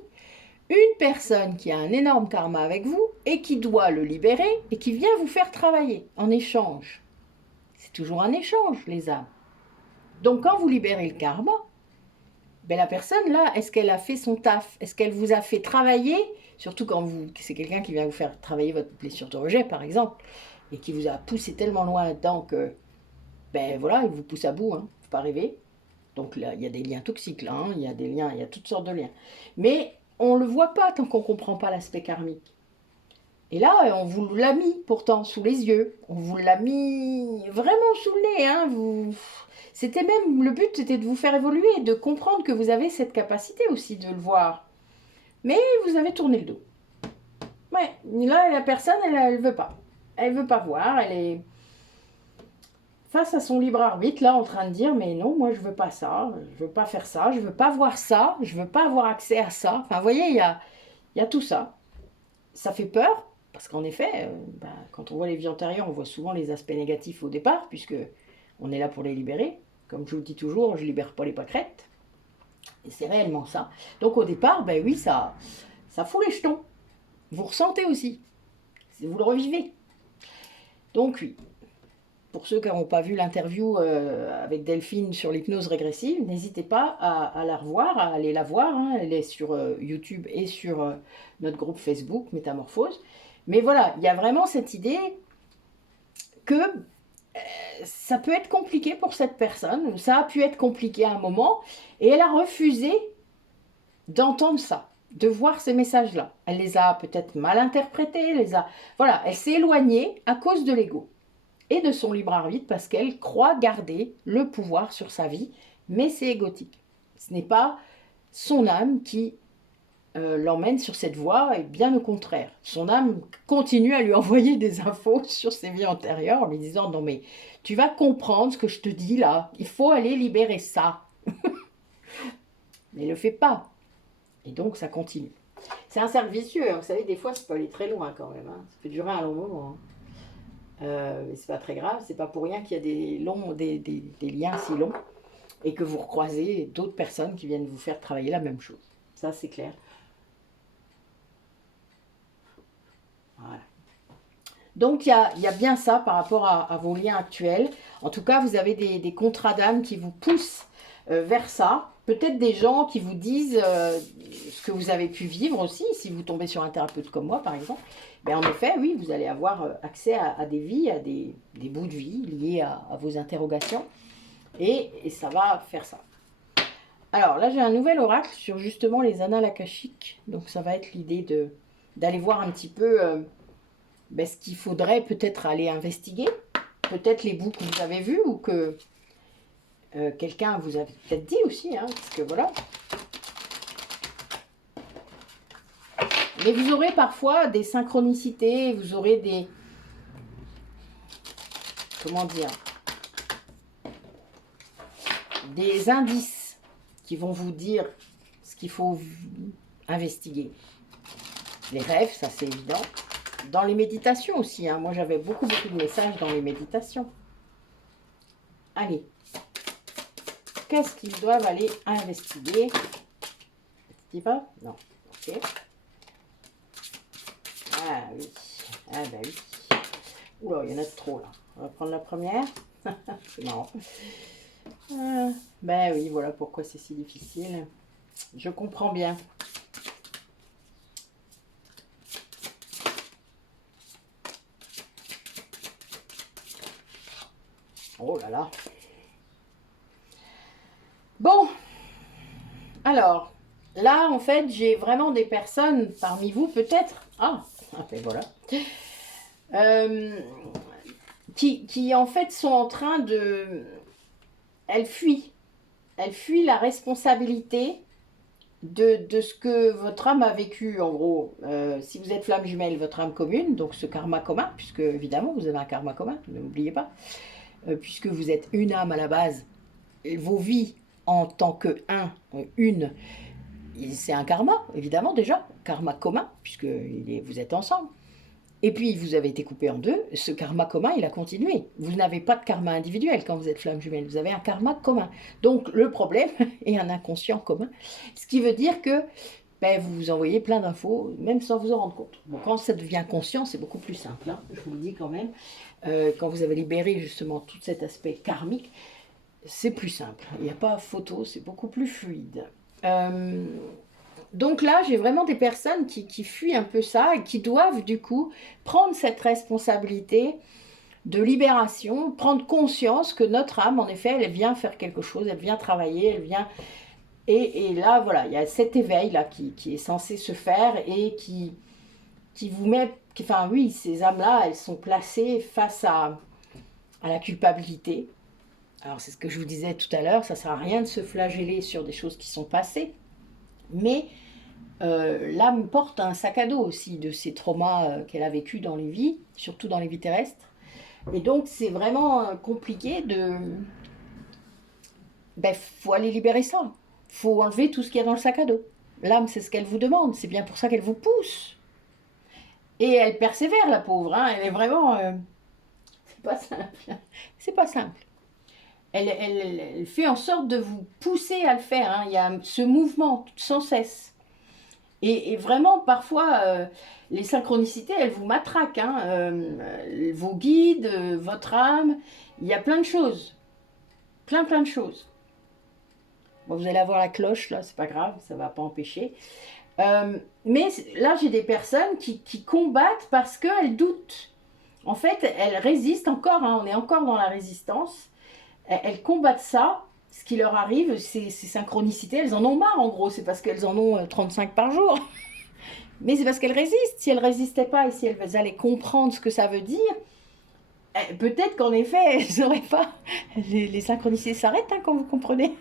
une personne qui a un énorme karma avec vous et qui doit le libérer et qui vient vous faire travailler en échange. C'est toujours un échange, les âmes. Donc quand vous libérez le karma, la personne là, est-ce qu'elle a fait son taf? Est-ce qu'elle vous a fait travailler? Surtout quand c'est quelqu'un qui vient vous faire travailler votre blessure de rejet, par exemple, et qui vous a poussé tellement loin là-dedans que, il vous pousse à bout, faut pas rêver. Donc là, il y a des liens toxiques là, il y a des liens, il y a toutes sortes de liens. Mais on ne le voit pas tant qu'on ne comprend pas l'aspect karmique. Et là, on vous l'a mis pourtant sous les yeux. On vous l'a mis vraiment sous le nez. C'était même, le but c'était de vous faire évoluer, de comprendre que vous avez cette capacité aussi de le voir. Mais vous avez tourné le dos. Ouais, là, la personne, elle veut pas. Elle veut pas voir, elle est face à son libre arbitre, là, en train de dire, mais non, moi, je veux pas ça, je veux pas faire ça, je veux pas voir ça, je veux pas avoir accès à ça. Enfin, vous voyez, il y a tout ça. Ça fait peur, parce qu'en effet, quand on voit les vies antérieures, on voit souvent les aspects négatifs au départ, puisque on est là pour les libérer. Comme je vous le dis toujours, je libère pas les pâquerettes. Et c'est réellement ça. Donc au départ, ben oui, ça fout les jetons. Vous ressentez aussi. Vous le revivez. Donc oui, pour ceux qui n'ont pas vu l'interview avec Delphine sur l'hypnose régressive, n'hésitez pas à la revoir, à aller la voir. Hein. Elle est sur YouTube et sur notre groupe Facebook, Métamorphose. Mais voilà, il y a vraiment cette idée que ça peut être compliqué pour cette personne. Ça a pu être compliqué à un moment. Et elle a refusé d'entendre ça, de voir ces messages-là. Elle les a peut-être mal interprétés, voilà, elle s'est éloignée à cause de l'ego et de son libre arbitre parce qu'elle croit garder le pouvoir sur sa vie, mais c'est égotique. Ce n'est pas son âme qui l'emmène sur cette voie, et bien au contraire. Son âme continue à lui envoyer des infos sur ses vies antérieures en lui disant « Non mais tu vas comprendre ce que je te dis là, il faut aller libérer ça. » Mais elle ne le fait pas. Et donc ça continue. C'est un cercle vicieux, hein. Vous savez, des fois ça peut aller très loin quand même. Hein. Ça peut durer un long moment. Hein. Mais c'est pas très grave, c'est pas pour rien qu'il y a des liens si longs et que vous recroisez d'autres personnes qui viennent vous faire travailler la même chose. Ça c'est clair. Voilà. Donc il y a bien ça par rapport à vos liens actuels. En tout cas, vous avez des contrats d'âme qui vous poussent vers ça. Peut-être des gens qui vous disent ce que vous avez pu vivre aussi, si vous tombez sur un thérapeute comme moi par exemple. Mais en effet, oui, vous allez avoir accès à des vies, à des bouts de vie liés à vos interrogations. Et ça va faire ça. Alors là, j'ai un nouvel oracle sur justement les annales akashiques. Donc ça va être l'idée d'aller voir un petit peu ce qu'il faudrait peut-être aller investiguer. Peut-être les bouts que vous avez vus ou que quelqu'un vous a peut-être dit aussi. Hein, parce que voilà. Mais vous aurez parfois des synchronicités, vous aurez des... Comment dire? Des indices qui vont vous dire ce qu'il faut investiguer. Les rêves, ça c'est évident. Dans les méditations aussi. Hein. Moi j'avais beaucoup de messages dans les méditations. Allez. Qu'est-ce qu'ils doivent aller investiguer? Tu vas? Non. Ok. Ah oui. Ah ben oui. Oula, il y en a trop là. On va prendre la première. C'est marrant. Ben oui, voilà pourquoi c'est si difficile. Je comprends bien. Oh là là. Bon. Alors, là, en fait, j'ai vraiment des personnes parmi vous, peut-être. Ah, ben voilà. Qui, en fait, sont en train de... Elles fuient. Elles fuient la responsabilité de ce que votre âme a vécu, en gros. Si vous êtes flamme jumelle, votre âme commune, donc ce karma commun, puisque évidemment vous avez un karma commun, n'oubliez pas, puisque vous êtes une âme à la base, vos vies en tant que une, c'est un karma, évidemment déjà, karma commun, puisque vous êtes ensemble. Et puis, vous avez été coupé en deux, ce karma commun, il a continué. Vous n'avez pas de karma individuel quand vous êtes flamme jumelle, vous avez un karma commun. Donc, le problème est un inconscient commun. Ce qui veut dire que vous vous envoyez plein d'infos, même sans vous en rendre compte. Bon, quand ça devient conscient, c'est beaucoup plus simple, hein, je vous le dis quand même. Quand vous avez libéré justement tout cet aspect karmique, c'est plus simple. Il n'y a pas photo, c'est beaucoup plus fluide. Donc là, j'ai vraiment des personnes qui fuient un peu ça et qui doivent du coup prendre cette responsabilité de libération, prendre conscience que notre âme, en effet, elle vient faire quelque chose, elle vient travailler, elle vient... Et là, voilà, il y a cet éveil-là qui est censé se faire et qui vous met... Enfin oui, ces âmes-là, elles sont placées face à la culpabilité. Alors c'est ce que je vous disais tout à l'heure, ça ne sert à rien de se flageller sur des choses qui sont passées, mais L'âme porte un sac à dos aussi de ces traumas qu'elle a vécu dans les vies, surtout dans les vies terrestres. Et donc c'est vraiment compliqué de... Ben, faut aller libérer ça. Faut enlever tout ce qu'il y a dans le sac à dos. L'âme, c'est ce qu'elle vous demande. C'est bien pour ça qu'elle vous pousse. Et elle persévère, la pauvre. Hein. Elle est vraiment... c'est pas simple. C'est pas simple. Elle fait en sorte de vous pousser à le faire. Hein. Il y a ce mouvement sans cesse. Et vraiment, parfois, les synchronicités, elles vous matraquent. Hein. Vos guides, votre âme, il y a plein de choses. Plein de choses. Bon, vous allez avoir la cloche, là, c'est pas grave, ça va pas empêcher. Mais là, j'ai des personnes qui combattent parce qu'elles doutent. En fait, elles résistent encore, hein, on est encore dans la résistance. Elles combattent ça, ce qui leur arrive, ces synchronicités, elles en ont marre en gros, c'est parce qu'elles en ont 35 par jour. Mais c'est parce qu'elles résistent. Si elles ne résistaient pas et si elles allaient comprendre ce que ça veut dire, peut-être qu'en effet, elles n'auraient pas... Les synchronicités s'arrêtent hein, quand vous comprenez.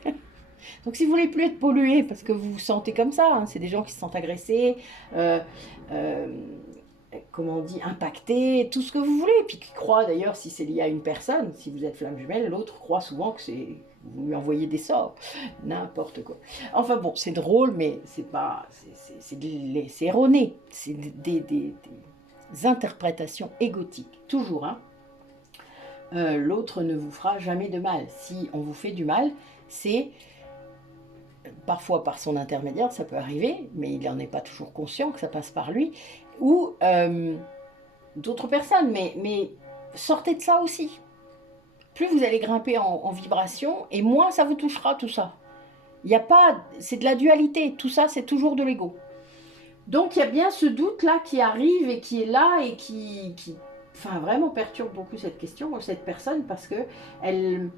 Donc si vous voulez plus être pollué parce que vous vous sentez comme ça, hein, c'est des gens qui se sentent agressés, comment on dit, impactés, tout ce que vous voulez, et puis qui croient d'ailleurs si c'est lié à une personne, si vous êtes flamme jumelle, l'autre croit souvent que c'est vous lui envoyez des sorts, n'importe quoi. Enfin bon, c'est drôle, mais c'est pas, c'est erroné, c'est des interprétations égotiques, toujours. Hein. L'autre ne vous fera jamais de mal. Si on vous fait du mal, c'est parfois par son intermédiaire, ça peut arriver, mais il n'en est pas toujours conscient que ça passe par lui, ou d'autres personnes, mais sortez de ça aussi. Plus vous allez grimper en vibration, et moins ça vous touchera tout ça. Il n'y a pas, c'est de la dualité, tout ça c'est toujours de l'ego. Donc il y a bien ce doute-là qui arrive et qui est là et qui enfin, vraiment perturbe beaucoup cette question, cette personne, parce que elle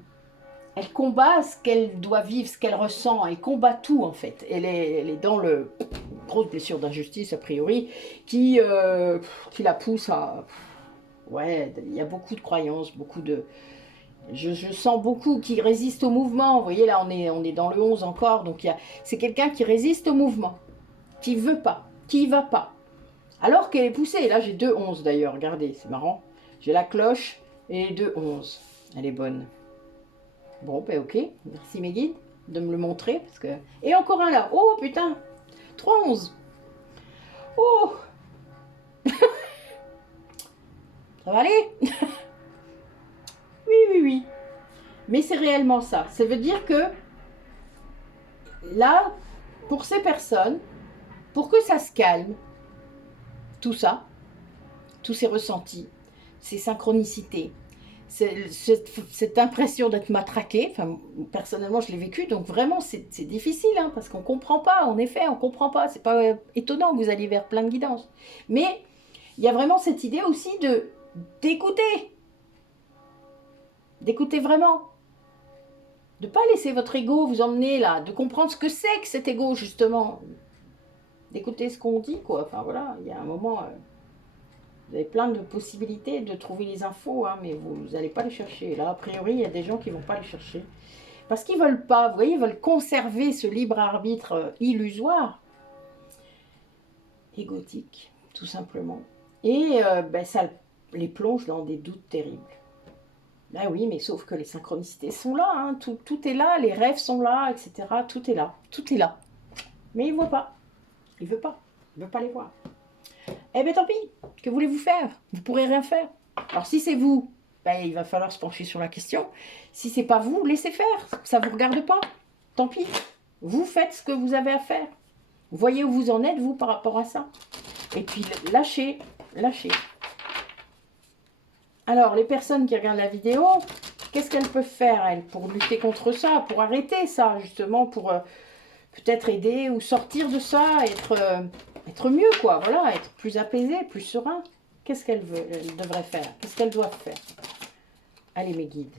combat ce qu'elle doit vivre, ce qu'elle ressent. Elle combat tout, en fait. Elle est dans le grosse blessure d'injustice, a priori, qui la pousse à... Ouais, il y a beaucoup de croyances, beaucoup de... Je sens beaucoup qui résistent au mouvement. Vous voyez, là, on est dans le 11 encore. Donc, c'est quelqu'un qui résiste au mouvement, qui veut pas, qui y va pas. Alors qu'elle est poussée. Là, j'ai 2 11 d'ailleurs. Regardez, c'est marrant. J'ai la cloche et 2 11. Elle est bonne. Bon, ben ok, merci mes guides de me le montrer. Parce que... Et encore un là. Oh putain, 3 11. Oh, ça va aller. Oui. Mais c'est réellement ça. Ça veut dire que là, pour ces personnes, pour que ça se calme, tout ça, tous ces ressentis, ces synchronicités, cette impression d'être matraqué, enfin, personnellement je l'ai vécu, donc vraiment c'est difficile, hein, parce qu'on ne comprend pas, en effet, on ne comprend pas, c'est pas étonnant que vous alliez vers plein de guidances. Mais il y a vraiment cette idée aussi d'écouter vraiment, de ne pas laisser votre ego vous emmener là, de comprendre ce que c'est que cet ego justement, d'écouter ce qu'on dit, quoi, enfin voilà, il y a un moment... Vous avez plein de possibilités de trouver les infos, hein, mais vous n'allez pas les chercher. Là, a priori, il y a des gens qui ne vont pas les chercher. Parce qu'ils ne veulent pas, vous voyez, ils veulent conserver ce libre arbitre illusoire, égotique, tout simplement. Et ça les plonge dans des doutes terribles. Ben oui, mais sauf que les synchronicités sont là, hein, tout est là, les rêves sont là, etc. Tout est là. Mais il ne voit pas. Il ne veut pas. Il ne veut pas les voir. Eh bien tant pis, que voulez-vous faire? Vous ne pourrez rien faire. Alors si c'est vous, ben, il va falloir se pencher sur la question. Si c'est pas vous, laissez faire, ça ne vous regarde pas. Tant pis, vous faites ce que vous avez à faire. Vous voyez où vous en êtes, vous, par rapport à ça. Et puis lâchez. Alors, les personnes qui regardent la vidéo, qu'est-ce qu'elles peuvent faire, elles, pour lutter contre ça, pour arrêter ça, justement, pour peut-être aider ou sortir de ça, être mieux, quoi, voilà, être plus apaisé, plus serein. Qu'est-ce qu'elle devrait faire? Qu'est-ce qu'elle doit faire? Allez, mes guides,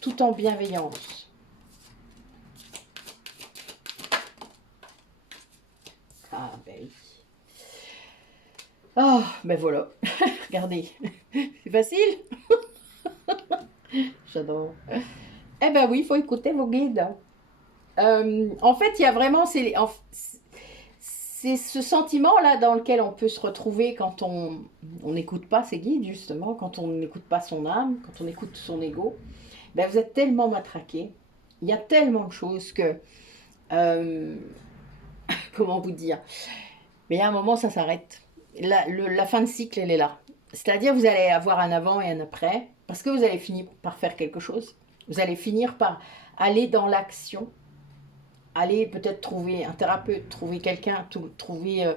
tout en bienveillance. Ah, ben oui. Ah, ben voilà. Regardez. C'est facile. J'adore. Eh ben oui, il faut écouter vos guides. En fait, il y a vraiment... C'est c'est ce sentiment-là dans lequel on peut se retrouver quand on n'écoute pas ses guides, justement, quand on n'écoute pas son âme, quand on écoute son ego. Ben, vous êtes tellement matraqué, il y a tellement de choses que... euh, comment vous dire? Mais il y a un moment, ça s'arrête. La fin de cycle, elle est là. C'est-à-dire, vous allez avoir un avant et un après, parce que vous allez finir par faire quelque chose. Vous allez finir par aller dans l'action, aller peut-être trouver un thérapeute, trouver quelqu'un, trouver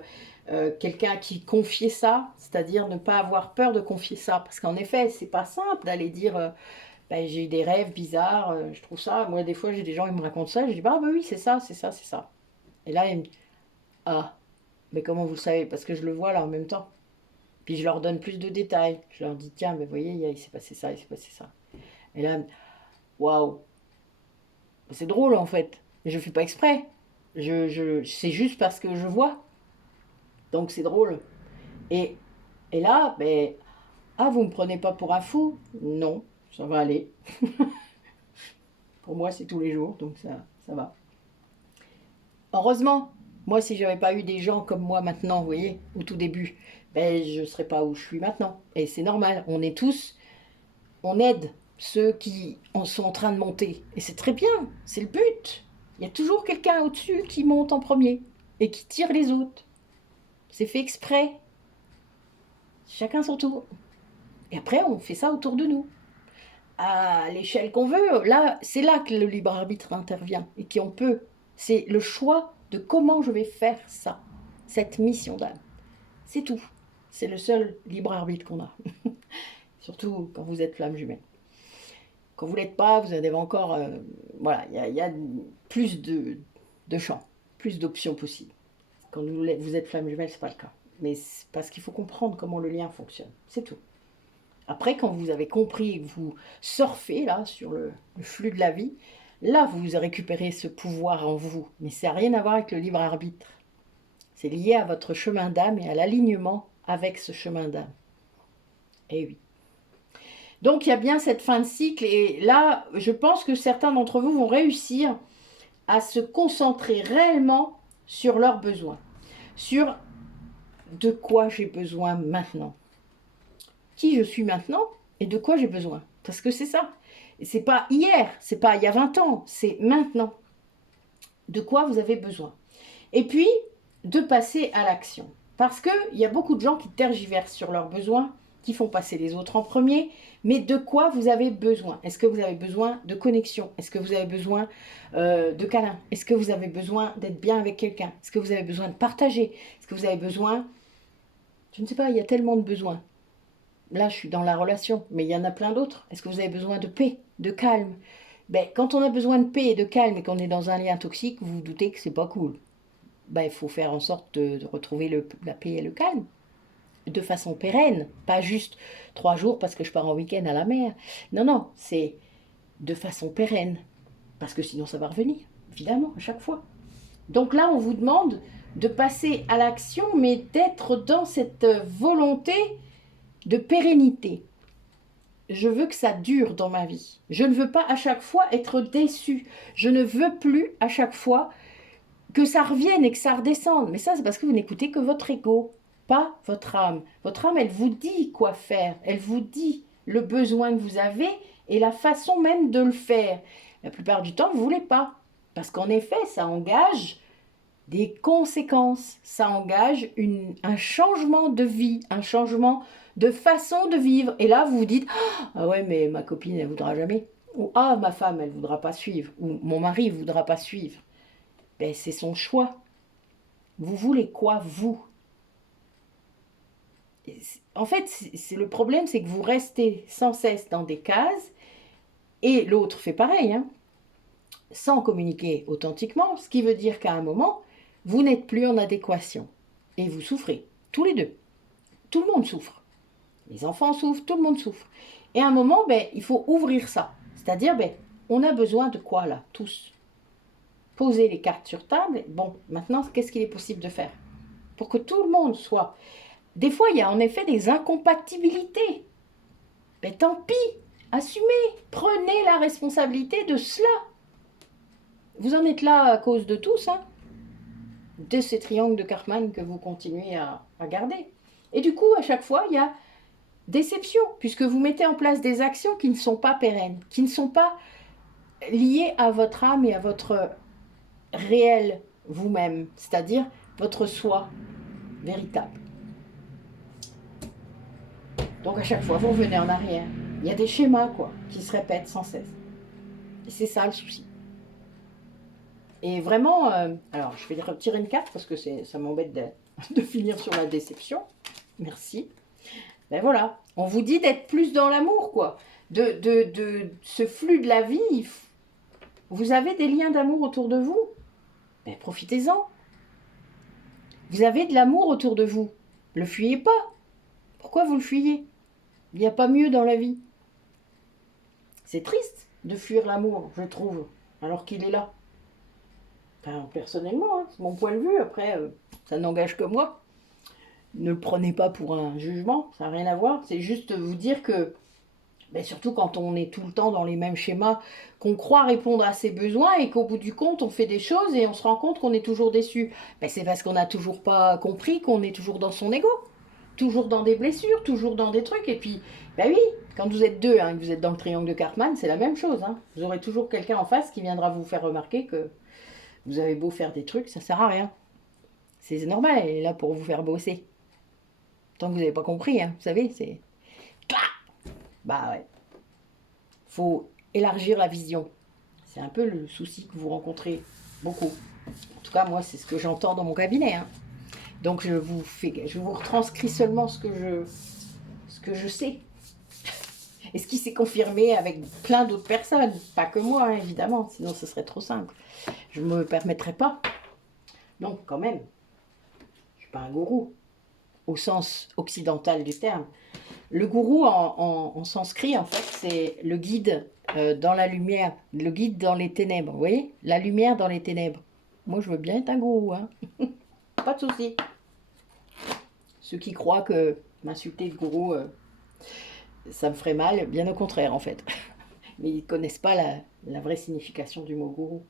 quelqu'un à qui confier ça, c'est-à-dire ne pas avoir peur de confier ça, parce qu'en effet, c'est pas simple d'aller dire ben, j'ai des rêves bizarres, je trouve ça. Moi, des fois, j'ai des gens qui me racontent ça, je dis bah, bah oui, c'est ça, c'est ça, c'est ça. Et là, ils me disent ah, mais comment vous le savez? Parce que je le vois là en même temps. Puis je leur donne plus de détails. Je leur dis tiens, mais vous voyez, il s'est passé ça, il s'est passé ça. Et là, waouh, c'est drôle en fait. Je fais pas exprès. C'est juste parce que je vois. Donc c'est drôle. Et, et là, ben, ah, vous me prenez pas pour un fou? Non, ça va aller. Pour moi, c'est tous les jours, donc ça va. Heureusement, moi, si j'avais pas eu des gens comme moi maintenant, vous voyez, au tout début, ben, je ne serais pas où je suis maintenant. Et c'est normal, on est tous, on aide ceux qui en sont en train de monter. Et c'est très bien, c'est le but. Il y a toujours quelqu'un au-dessus qui monte en premier et qui tire les autres. C'est fait exprès. Chacun son tour. Et après, on fait ça autour de nous. À l'échelle qu'on veut, là, c'est là que le libre arbitre intervient et qu'on peut. C'est le choix de comment je vais faire ça, cette mission d'âme. C'est tout. C'est le seul libre arbitre qu'on a. Surtout quand vous êtes flamme jumelle. Quand vous ne l'êtes pas, vous avez encore... voilà, il y a plus de champs, plus d'options possibles. Quand vous êtes flamme jumelle, ce n'est pas le cas. Mais c'est parce qu'il faut comprendre comment le lien fonctionne. C'est tout. Après, quand vous avez compris et que vous surfez là sur le flux de la vie, là, vous récupérez ce pouvoir en vous. Mais ça n'a rien à voir avec le libre arbitre. C'est lié à votre chemin d'âme et à l'alignement avec ce chemin d'âme. Eh oui. Donc, il y a bien cette fin de cycle. Et là, je pense que certains d'entre vous vont réussir à se concentrer réellement sur leurs besoins. Sur de quoi j'ai besoin maintenant. Qui je suis maintenant et de quoi j'ai besoin. Parce que c'est ça. C'est pas hier, c'est pas il y a 20 ans, c'est maintenant. De quoi vous avez besoin. Et puis, de passer à l'action. Parce qu'il y a beaucoup de gens qui tergiversent sur leurs besoins, qui font passer les autres en premier, mais de quoi vous avez besoin? Est-ce que vous avez besoin de connexion? Est-ce que vous avez besoin de câlin? Est-ce que vous avez besoin d'être bien avec quelqu'un? Est-ce que vous avez besoin de partager? Est-ce que vous avez besoin... Je ne sais pas, il y a tellement de besoins. Là, je suis dans la relation, mais il y en a plein d'autres. Est-ce que vous avez besoin de paix, de calme? Ben, quand on a besoin de paix et de calme et qu'on est dans un lien toxique, vous vous doutez que c'est pas cool. Ben, il faut faire en sorte de retrouver la paix et le calme de façon pérenne, pas juste 3 jours parce que je pars en week-end à la mer. Non, non, c'est de façon pérenne, parce que sinon ça va revenir, évidemment, à chaque fois. Donc là, on vous demande de passer à l'action, mais d'être dans cette volonté de pérennité. Je veux que ça dure dans ma vie. Je ne veux pas à chaque fois être déçue. Je ne veux plus à chaque fois que ça revienne et que ça redescende. Mais ça, c'est parce que vous n'écoutez que votre ego, pas votre âme. Votre âme, elle vous dit quoi faire. Elle vous dit le besoin que vous avez et la façon même de le faire. La plupart du temps, vous ne voulez pas. Parce qu'en effet, ça engage des conséquences. Ça engage un changement de vie, un changement de façon de vivre. Et là, vous vous dites « Ah ouais, mais ma copine, elle ne voudra jamais. » Ou « Ah, ma femme, elle ne voudra pas suivre. » Ou « Mon mari ne voudra pas suivre. » Ben, c'est son choix. Vous voulez quoi, vous? En fait, le problème, c'est que vous restez sans cesse dans des cases, et l'autre fait pareil, hein, sans communiquer authentiquement, ce qui veut dire qu'à un moment, vous n'êtes plus en adéquation. Et vous souffrez, tous les deux. Tout le monde souffre. Les enfants souffrent, tout le monde souffre. Et à un moment, ben, il faut ouvrir ça. C'est-à-dire, ben, on a besoin de quoi là, tous? Poser les cartes sur table. Bon, maintenant, qu'est-ce qu'il est possible de faire pour que tout le monde soit... Des fois, il y a en effet des incompatibilités. Mais tant pis, assumez, prenez la responsabilité de cela. Vous en êtes là à cause de tous, hein. de ces triangles de Karpman que vous continuez à garder. Et du coup, à chaque fois, il y a déception, puisque vous mettez en place des actions qui ne sont pas pérennes, qui ne sont pas liées à votre âme et à votre réel vous-même, c'est-à-dire votre soi véritable. Donc à chaque fois, vous revenez en arrière. Il y a des schémas, quoi, qui se répètent sans cesse. Et c'est ça le souci. Et vraiment, alors je vais retirer une carte parce que ça m'embête de finir sur la déception. Merci. Ben voilà, on vous dit d'être plus dans l'amour, quoi. De ce flux de la vie, vous avez des liens d'amour autour de vous. Ben profitez-en. Vous avez de l'amour autour de vous. Le fuyez pas. Pourquoi vous le fuyez? Il n'y a pas mieux dans la vie. C'est triste de fuir l'amour, je trouve, alors qu'il est là. Enfin, personnellement, hein, c'est mon point de vue. Après, ça n'engage que moi. Ne le prenez pas pour un jugement, ça n'a rien à voir. C'est juste vous dire que, ben surtout quand on est tout le temps dans les mêmes schémas, qu'on croit répondre à ses besoins et qu'au bout du compte, on fait des choses et on se rend compte qu'on est toujours déçu. Ben c'est parce qu'on n'a toujours pas compris qu'on est toujours dans son ego. Toujours dans des blessures, toujours dans des trucs. Et puis, ben oui, quand vous êtes deux, hein, que vous êtes dans le triangle de Karpman, c'est la même chose. Hein. Vous aurez toujours quelqu'un en face qui viendra vous faire remarquer que vous avez beau faire des trucs, ça sert à rien. C'est normal, elle est là pour vous faire bosser. Tant que vous n'avez pas compris, hein, vous savez, c'est... Bah ouais. Faut élargir la vision. C'est un peu le souci que vous rencontrez beaucoup. En tout cas, moi, c'est ce que j'entends dans mon cabinet. Hein. Donc, je vous retranscris seulement ce que je sais. Et ce qui s'est confirmé avec plein d'autres personnes. Pas que moi, hein, évidemment, sinon ce serait trop simple. Je ne me permettrais pas. Donc, quand même, je ne suis pas un gourou, au sens occidental du terme. Le gourou en sanskrit, en fait, c'est le guide dans la lumière, le guide dans les ténèbres. Vous voyez? La lumière dans les ténèbres. Moi, je veux bien être un gourou, hein. Pas de souci. Ceux qui croient que m'insulter de gourou, ça me ferait mal, bien au contraire, en fait. Mais ils ne connaissent pas la vraie signification du mot gourou.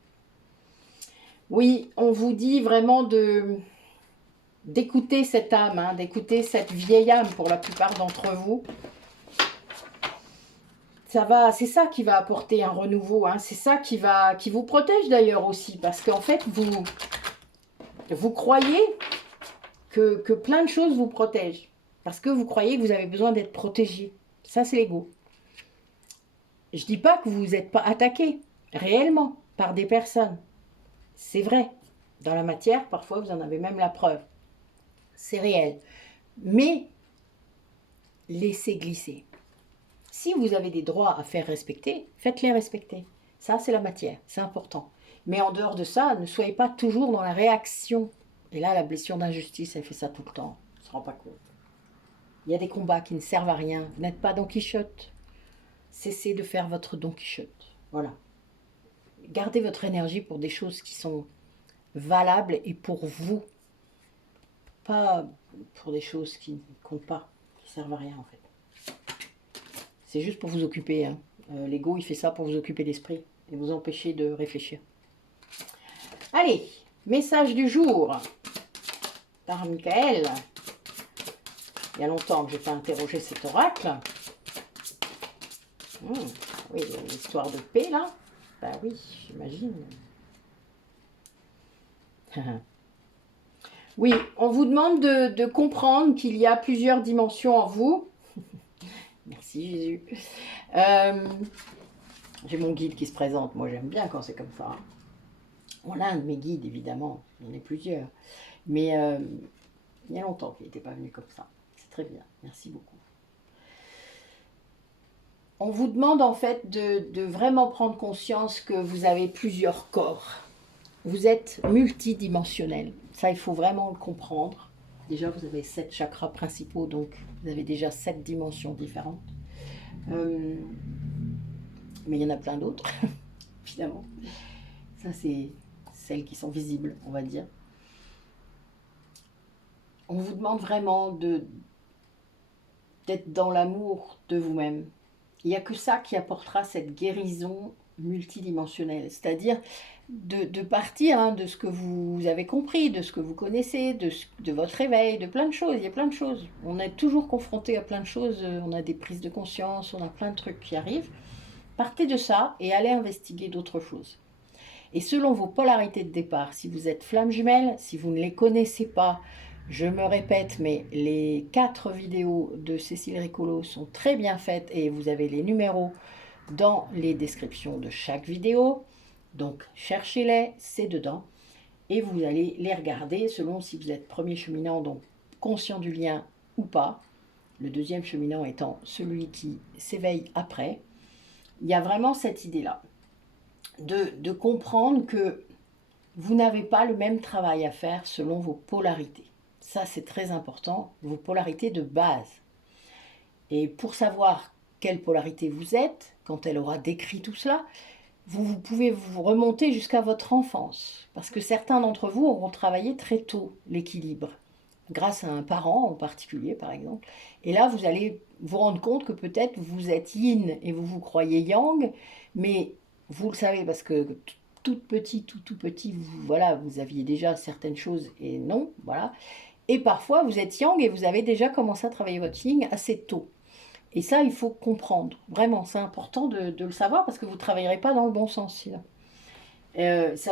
Oui, on vous dit vraiment d'écouter cette âme, hein, d'écouter cette vieille âme pour la plupart d'entre vous. C'est ça qui va apporter un renouveau, hein. C'est ça qui vous protège d'ailleurs aussi, parce qu'en fait, vous croyez que plein de choses vous protègent, parce que vous croyez que vous avez besoin d'être protégé. Ça, c'est l'ego. Je ne dis pas que vous n'êtes pas attaqué, réellement, par des personnes. C'est vrai. Dans la matière, parfois, vous en avez même la preuve. C'est réel. Mais laissez glisser. Si vous avez des droits à faire respecter, faites-les respecter. Ça, c'est la matière, c'est important. Mais en dehors de ça, ne soyez pas toujours dans la réaction. Et là, la blessure d'injustice, elle fait ça tout le temps. On ne se rend pas compte. Il y a des combats qui ne servent à rien. Vous n'êtes pas Don Quichotte. Cessez de faire votre Don Quichotte. Voilà. Gardez votre énergie pour des choses qui sont valables et pour vous. Pas pour des choses qui ne comptent pas, qui ne servent à rien en fait. C'est juste pour vous occuper. Hein. L'ego, il fait ça pour vous occuper l'esprit et vous empêcher de réfléchir. Allez, message du jour par Michael. Il y a longtemps que je n'ai pas interrogé cet oracle. Oui, l'histoire de paix là. Bah oui, j'imagine. Oui, on vous demande de comprendre qu'il y a plusieurs dimensions en vous. Merci Jésus. J'ai mon guide qui se présente. Moi, j'aime bien quand c'est comme ça. On a un de mes guides, évidemment. Il y en a plusieurs. Mais il y a longtemps qu'il n'était pas venu comme ça. C'est très bien. Merci beaucoup. On vous demande en fait de vraiment prendre conscience que vous avez plusieurs corps. Vous êtes multidimensionnel. Ça, il faut vraiment le comprendre. Déjà, vous avez 7 chakras principaux, donc vous avez déjà 7 dimensions différentes. Mais il y en a plein d'autres, évidemment. Ça, c'est celles qui sont visibles, on va dire. On vous demande vraiment d'être dans l'amour de vous-même. Il n'y a que ça qui apportera cette guérison multidimensionnel, c'est-à-dire de partir hein, de ce que vous avez compris, de ce que vous connaissez, de votre réveil, de plein de choses. Il y a plein de choses. On est toujours confronté à plein de choses. On a des prises de conscience, on a plein de trucs qui arrivent. Partez de ça et allez investiguer d'autres choses. Et selon vos polarités de départ, si vous êtes flamme jumelle, si vous ne les connaissez pas, je me répète, mais les 4 vidéos de Cécile Ricolo sont très bien faites et vous avez les numéros dans les descriptions de chaque vidéo. Donc cherchez-les, c'est dedans. Et vous allez les regarder selon si vous êtes premier cheminant, donc conscient du lien ou pas. Le deuxième cheminant étant celui qui s'éveille après. Il y a vraiment cette idée-là. De comprendre que vous n'avez pas le même travail à faire selon vos polarités. Ça, c'est très important, vos polarités de base. Et pour savoir quelle polarité vous êtes, quand elle aura décrit tout cela, vous pouvez vous remonter jusqu'à votre enfance. Parce que certains d'entre vous auront travaillé très tôt l'équilibre, grâce à un parent en particulier, par exemple. Et là, vous allez vous rendre compte que peut-être vous êtes yin et vous vous croyez yang, mais vous le savez parce que tout petit, tout petit, voilà, vous aviez déjà certaines choses et non, voilà. Et parfois, vous êtes yang et vous avez déjà commencé à travailler votre yin assez tôt. Et ça, il faut comprendre. Vraiment, c'est important de le savoir parce que vous ne travaillerez pas dans le bon sens sinon. Ça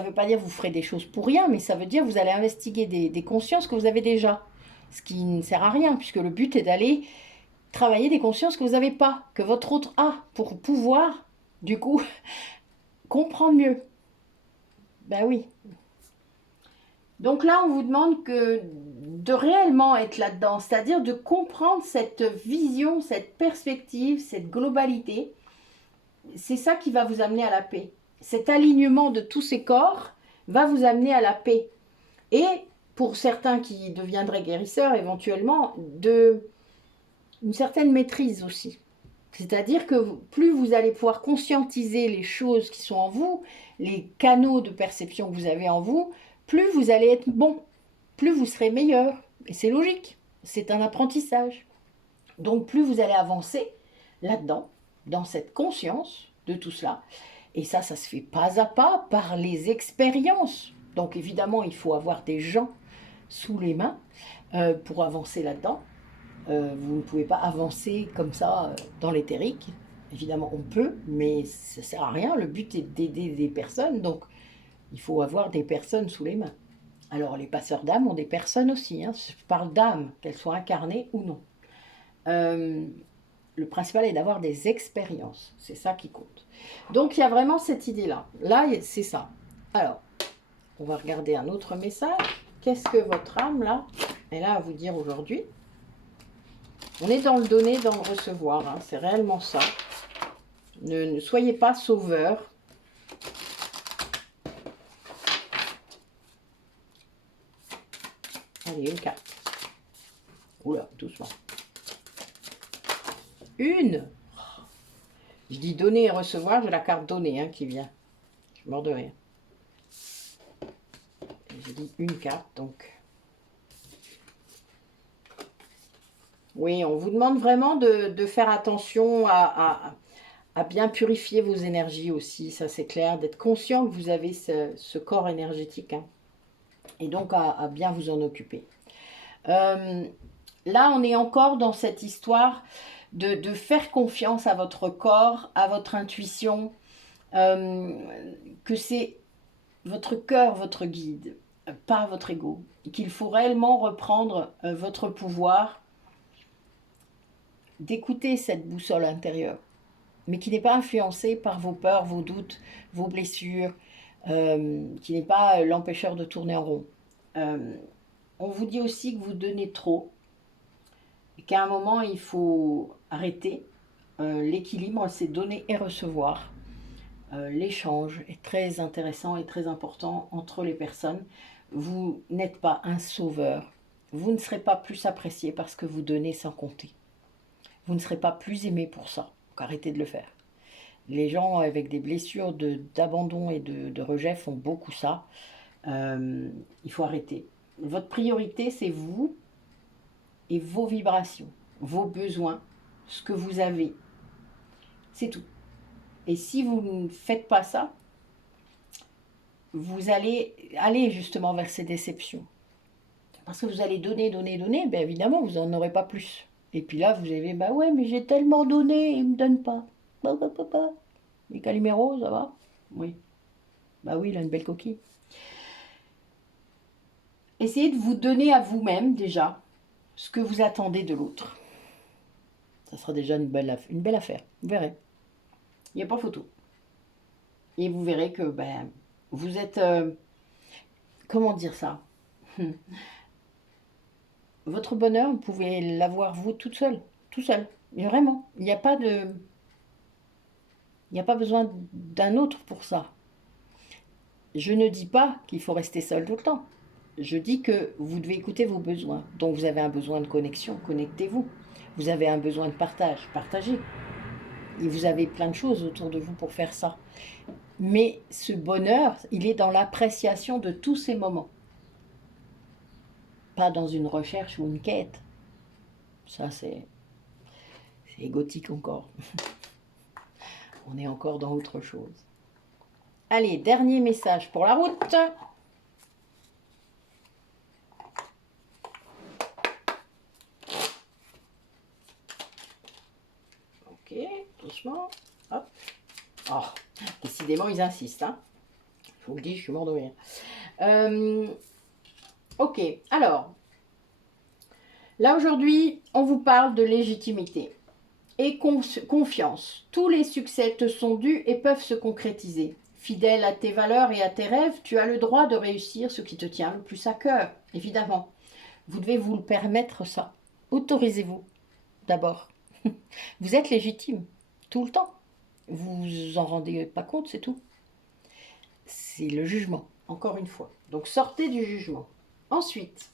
ne veut pas dire que vous ferez des choses pour rien, mais ça veut dire que vous allez investiguer des consciences que vous avez déjà. Ce qui ne sert à rien, puisque le but est d'aller travailler des consciences que vous n'avez pas, que votre autre a, pour pouvoir, du coup, comprendre mieux. Ben oui. Donc là, on vous demande de réellement être là-dedans, c'est-à-dire de comprendre cette vision, cette perspective, cette globalité. C'est ça qui va vous amener à la paix. Cet alignement de tous ces corps va vous amener à la paix. Et pour certains qui deviendraient guérisseurs, éventuellement, une certaine maîtrise aussi. C'est-à-dire que plus vous allez pouvoir conscientiser les choses qui sont en vous, les canaux de perception que vous avez en vous, plus vous allez être bon, plus vous serez meilleur. Et c'est logique, c'est un apprentissage. Donc plus vous allez avancer là-dedans, dans cette conscience de tout cela. Et ça se fait pas à pas par les expériences. Donc évidemment, il faut avoir des gens sous les mains pour avancer là-dedans. Vous ne pouvez pas avancer comme ça dans l'éthérique. Évidemment, on peut, mais ça ne sert à rien. Le but est d'aider des personnes, donc il faut avoir des personnes sous les mains. Alors, les passeurs d'âme ont des personnes aussi. Hein. Je parle d'âme, qu'elles soient incarnées ou non. Le principal est d'avoir des expériences. C'est ça qui compte. Donc, il y a vraiment cette idée-là. Là, c'est ça. Alors, on va regarder un autre message. Qu'est-ce que votre âme, là, est là à vous dire aujourd'hui? On est dans le donner, dans le recevoir. Hein. C'est réellement ça. Ne soyez pas sauveur. Allez, une carte. Oula, doucement. Une. Je dis donner et recevoir, j'ai la carte donner hein, qui vient. Je suis mort de rire. J'ai dit une carte, donc. Oui, on vous demande vraiment de faire attention à bien purifier vos énergies aussi, ça c'est clair, d'être conscient que vous avez ce corps énergétique hein, et donc à bien vous en occuper. Là, on est encore dans cette histoire de faire confiance à votre corps, à votre intuition, que c'est votre cœur, votre guide, pas votre ego, qu'il faut réellement reprendre votre pouvoir, d'écouter cette boussole intérieure, mais qui n'est pas influencée par vos peurs, vos doutes, vos blessures, qui n'est pas l'empêcheur de tourner en rond. On vous dit aussi que vous donnez trop, et qu'à un moment, il faut arrêter. L'équilibre, c'est donner et recevoir. L'échange est très intéressant et très important entre les personnes. Vous n'êtes pas un sauveur. Vous ne serez pas plus apprécié parce que vous donnez sans compter. Vous ne serez pas plus aimé pour ça. Donc arrêtez de le faire. Les gens avec des blessures d'abandon et de rejet font beaucoup ça. Il faut arrêter. Votre priorité, c'est vous et vos vibrations, vos besoins, ce que vous avez. C'est tout. Et si vous ne faites pas ça, vous allez aller justement vers ces déceptions. Parce que vous allez donner, donner, donner, bien évidemment, vous n'en aurez pas plus. Et puis là, vous avez, bah ouais, mais j'ai tellement donné, il ne me donne pas. Bah, bah, bah, bah. Et Calimero, ça va? Oui. Bah oui, il a une belle coquille. Essayez de vous donner à vous-même déjà ce que vous attendez de l'autre. Ça sera déjà une belle affaire. Vous verrez. Il n'y a pas photo. Et vous verrez que ben, vous êtes... comment dire ça? Votre bonheur, vous pouvez l'avoir vous toute seule. Tout seul. Mais vraiment. Il n'y a pas de... Il n'y a pas besoin d'un autre pour ça. Je ne dis pas qu'il faut rester seul tout le temps. Je dis que vous devez écouter vos besoins. Donc vous avez un besoin de connexion, connectez-vous. Vous avez un besoin de partage, partagez. Et vous avez plein de choses autour de vous pour faire ça. Mais ce bonheur, il est dans l'appréciation de tous ces moments. Pas dans une recherche ou une quête. Ça, c'est égotique encore. On est encore dans autre chose. Allez, dernier message pour la route. Ok, doucement. Hop. Oh, décidément, ils insistent. Hein. Je vous le dis, je suis mort de rire. Ok, alors. Là, aujourd'hui, on vous parle de légitimité et confiance. Tous les succès te sont dus et peuvent se concrétiser. Fidèle à tes valeurs et à tes rêves, tu as le droit de réussir ce qui te tient le plus à cœur, évidemment. Vous devez vous le permettre, ça. Autorisez-vous, d'abord. Vous êtes légitime, tout le temps. Vous vous en rendez pas compte, c'est tout. C'est le jugement, encore une fois. Donc sortez du jugement. Ensuite,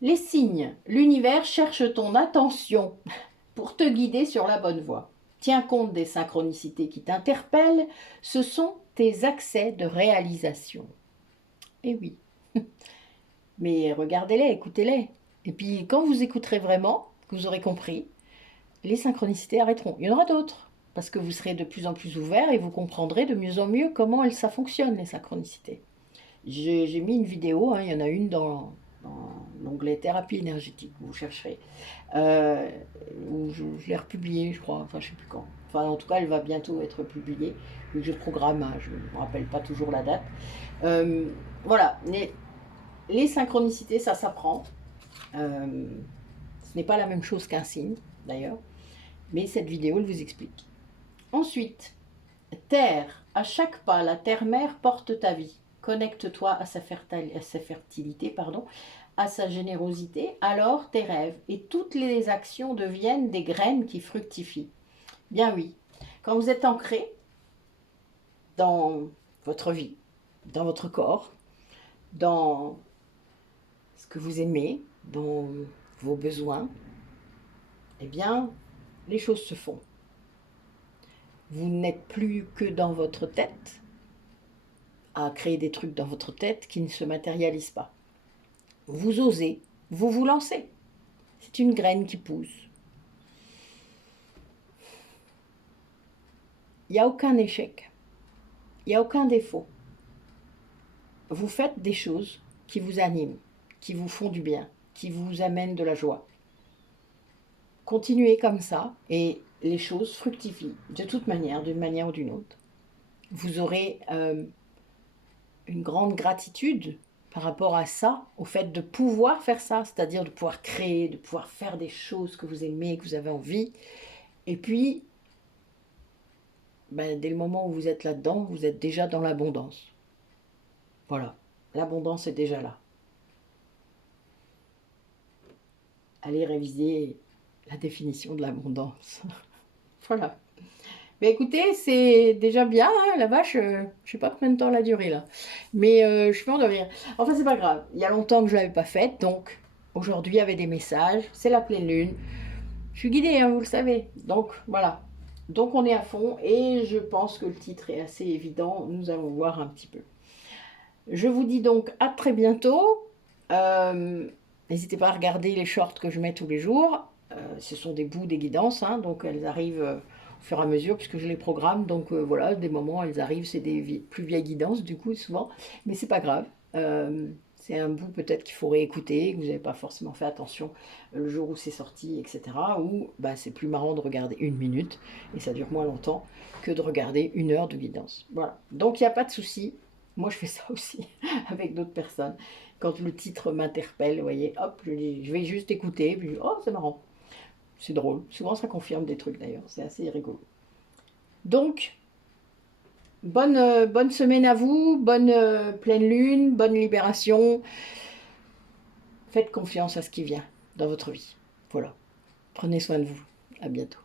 les signes. L'univers cherche ton attention pour te guider sur la bonne voie. Tiens compte des synchronicités qui t'interpellent. Ce sont tes accès de réalisation. Eh oui. Mais regardez-les, écoutez-les. Et puis quand vous écouterez vraiment, que vous aurez compris, les synchronicités arrêteront. Il y en aura d'autres, parce que vous serez de plus en plus ouvert et vous comprendrez de mieux en mieux comment ça fonctionne, les synchronicités. J'ai mis une vidéo, hein, il y en a une dans l'onglet thérapie énergétique, vous chercherez. Où je l'ai republiée, je crois, enfin je sais plus quand. Enfin en tout cas, elle va bientôt être publiée, vu que je programme, hein, je ne me rappelle pas toujours la date. Voilà, les synchronicités, ça s'apprend. Ce n'est pas la même chose qu'un signe, d'ailleurs, mais cette vidéo, elle vous explique. Ensuite, terre, à chaque pas, la terre-mère porte ta vie. Connecte-toi à sa fertilité, à sa générosité, alors tes rêves et toutes les actions deviennent des graines qui fructifient. Bien oui, quand vous êtes ancré dans votre vie, dans votre corps, dans ce que vous aimez, dans vos besoins, eh bien, les choses se font. Vous n'êtes plus que dans votre tête, à créer des trucs dans votre tête qui ne se matérialisent pas. Vous osez, vous vous lancez. C'est une graine qui pousse. Il n'y a aucun échec. Il n'y a aucun défaut. Vous faites des choses qui vous animent, qui vous font du bien, qui vous amènent de la joie. Continuez comme ça et les choses fructifient de toute manière, d'une manière ou d'une autre. Vous aurez une grande gratitude par rapport à ça, au fait de pouvoir faire ça, c'est-à-dire de pouvoir créer, de pouvoir faire des choses que vous aimez, que vous avez envie. Et puis, dès le moment où vous êtes là-dedans, vous êtes déjà dans l'abondance. Voilà, l'abondance est déjà là. Allez réviser la définition de l'abondance. Voilà. Mais écoutez, c'est déjà bien, hein, la vache, je sais pas combien de temps elle a duré là. Mais je suis pas de rire. Enfin, c'est pas grave, il y a longtemps que je l'avais pas faite, donc aujourd'hui, il y avait des messages, c'est la pleine lune. Je suis guidée, hein, vous le savez. Donc, voilà. Donc, on est à fond et je pense que le titre est assez évident. Nous allons voir un petit peu. Je vous dis donc à très bientôt. N'hésitez pas à regarder les shorts que je mets tous les jours. Ce sont des bouts des guidances, hein, donc elles arrivent au fur et à mesure, puisque je les programme. Donc voilà, des moments, elles arrivent, c'est des plus vieilles guidances, du coup, souvent. Mais c'est pas grave. C'est un bout peut-être qu'il faut réécouter, que vous n'avez pas forcément fait attention le jour où c'est sorti, etc. Ou bah, c'est plus marrant de regarder 1 minute, et ça dure moins longtemps que de regarder 1 heure de guidance. Voilà. Donc il n'y a pas de souci. Moi, je fais ça aussi avec d'autres personnes. Quand le titre m'interpelle, vous voyez, hop, je vais juste écouter, puis oh, c'est marrant, c'est drôle. Souvent, ça confirme des trucs d'ailleurs, c'est assez rigolo. Donc, bonne semaine à vous, bonne pleine lune, bonne libération. Faites confiance à ce qui vient dans votre vie. Voilà. Prenez soin de vous. À bientôt.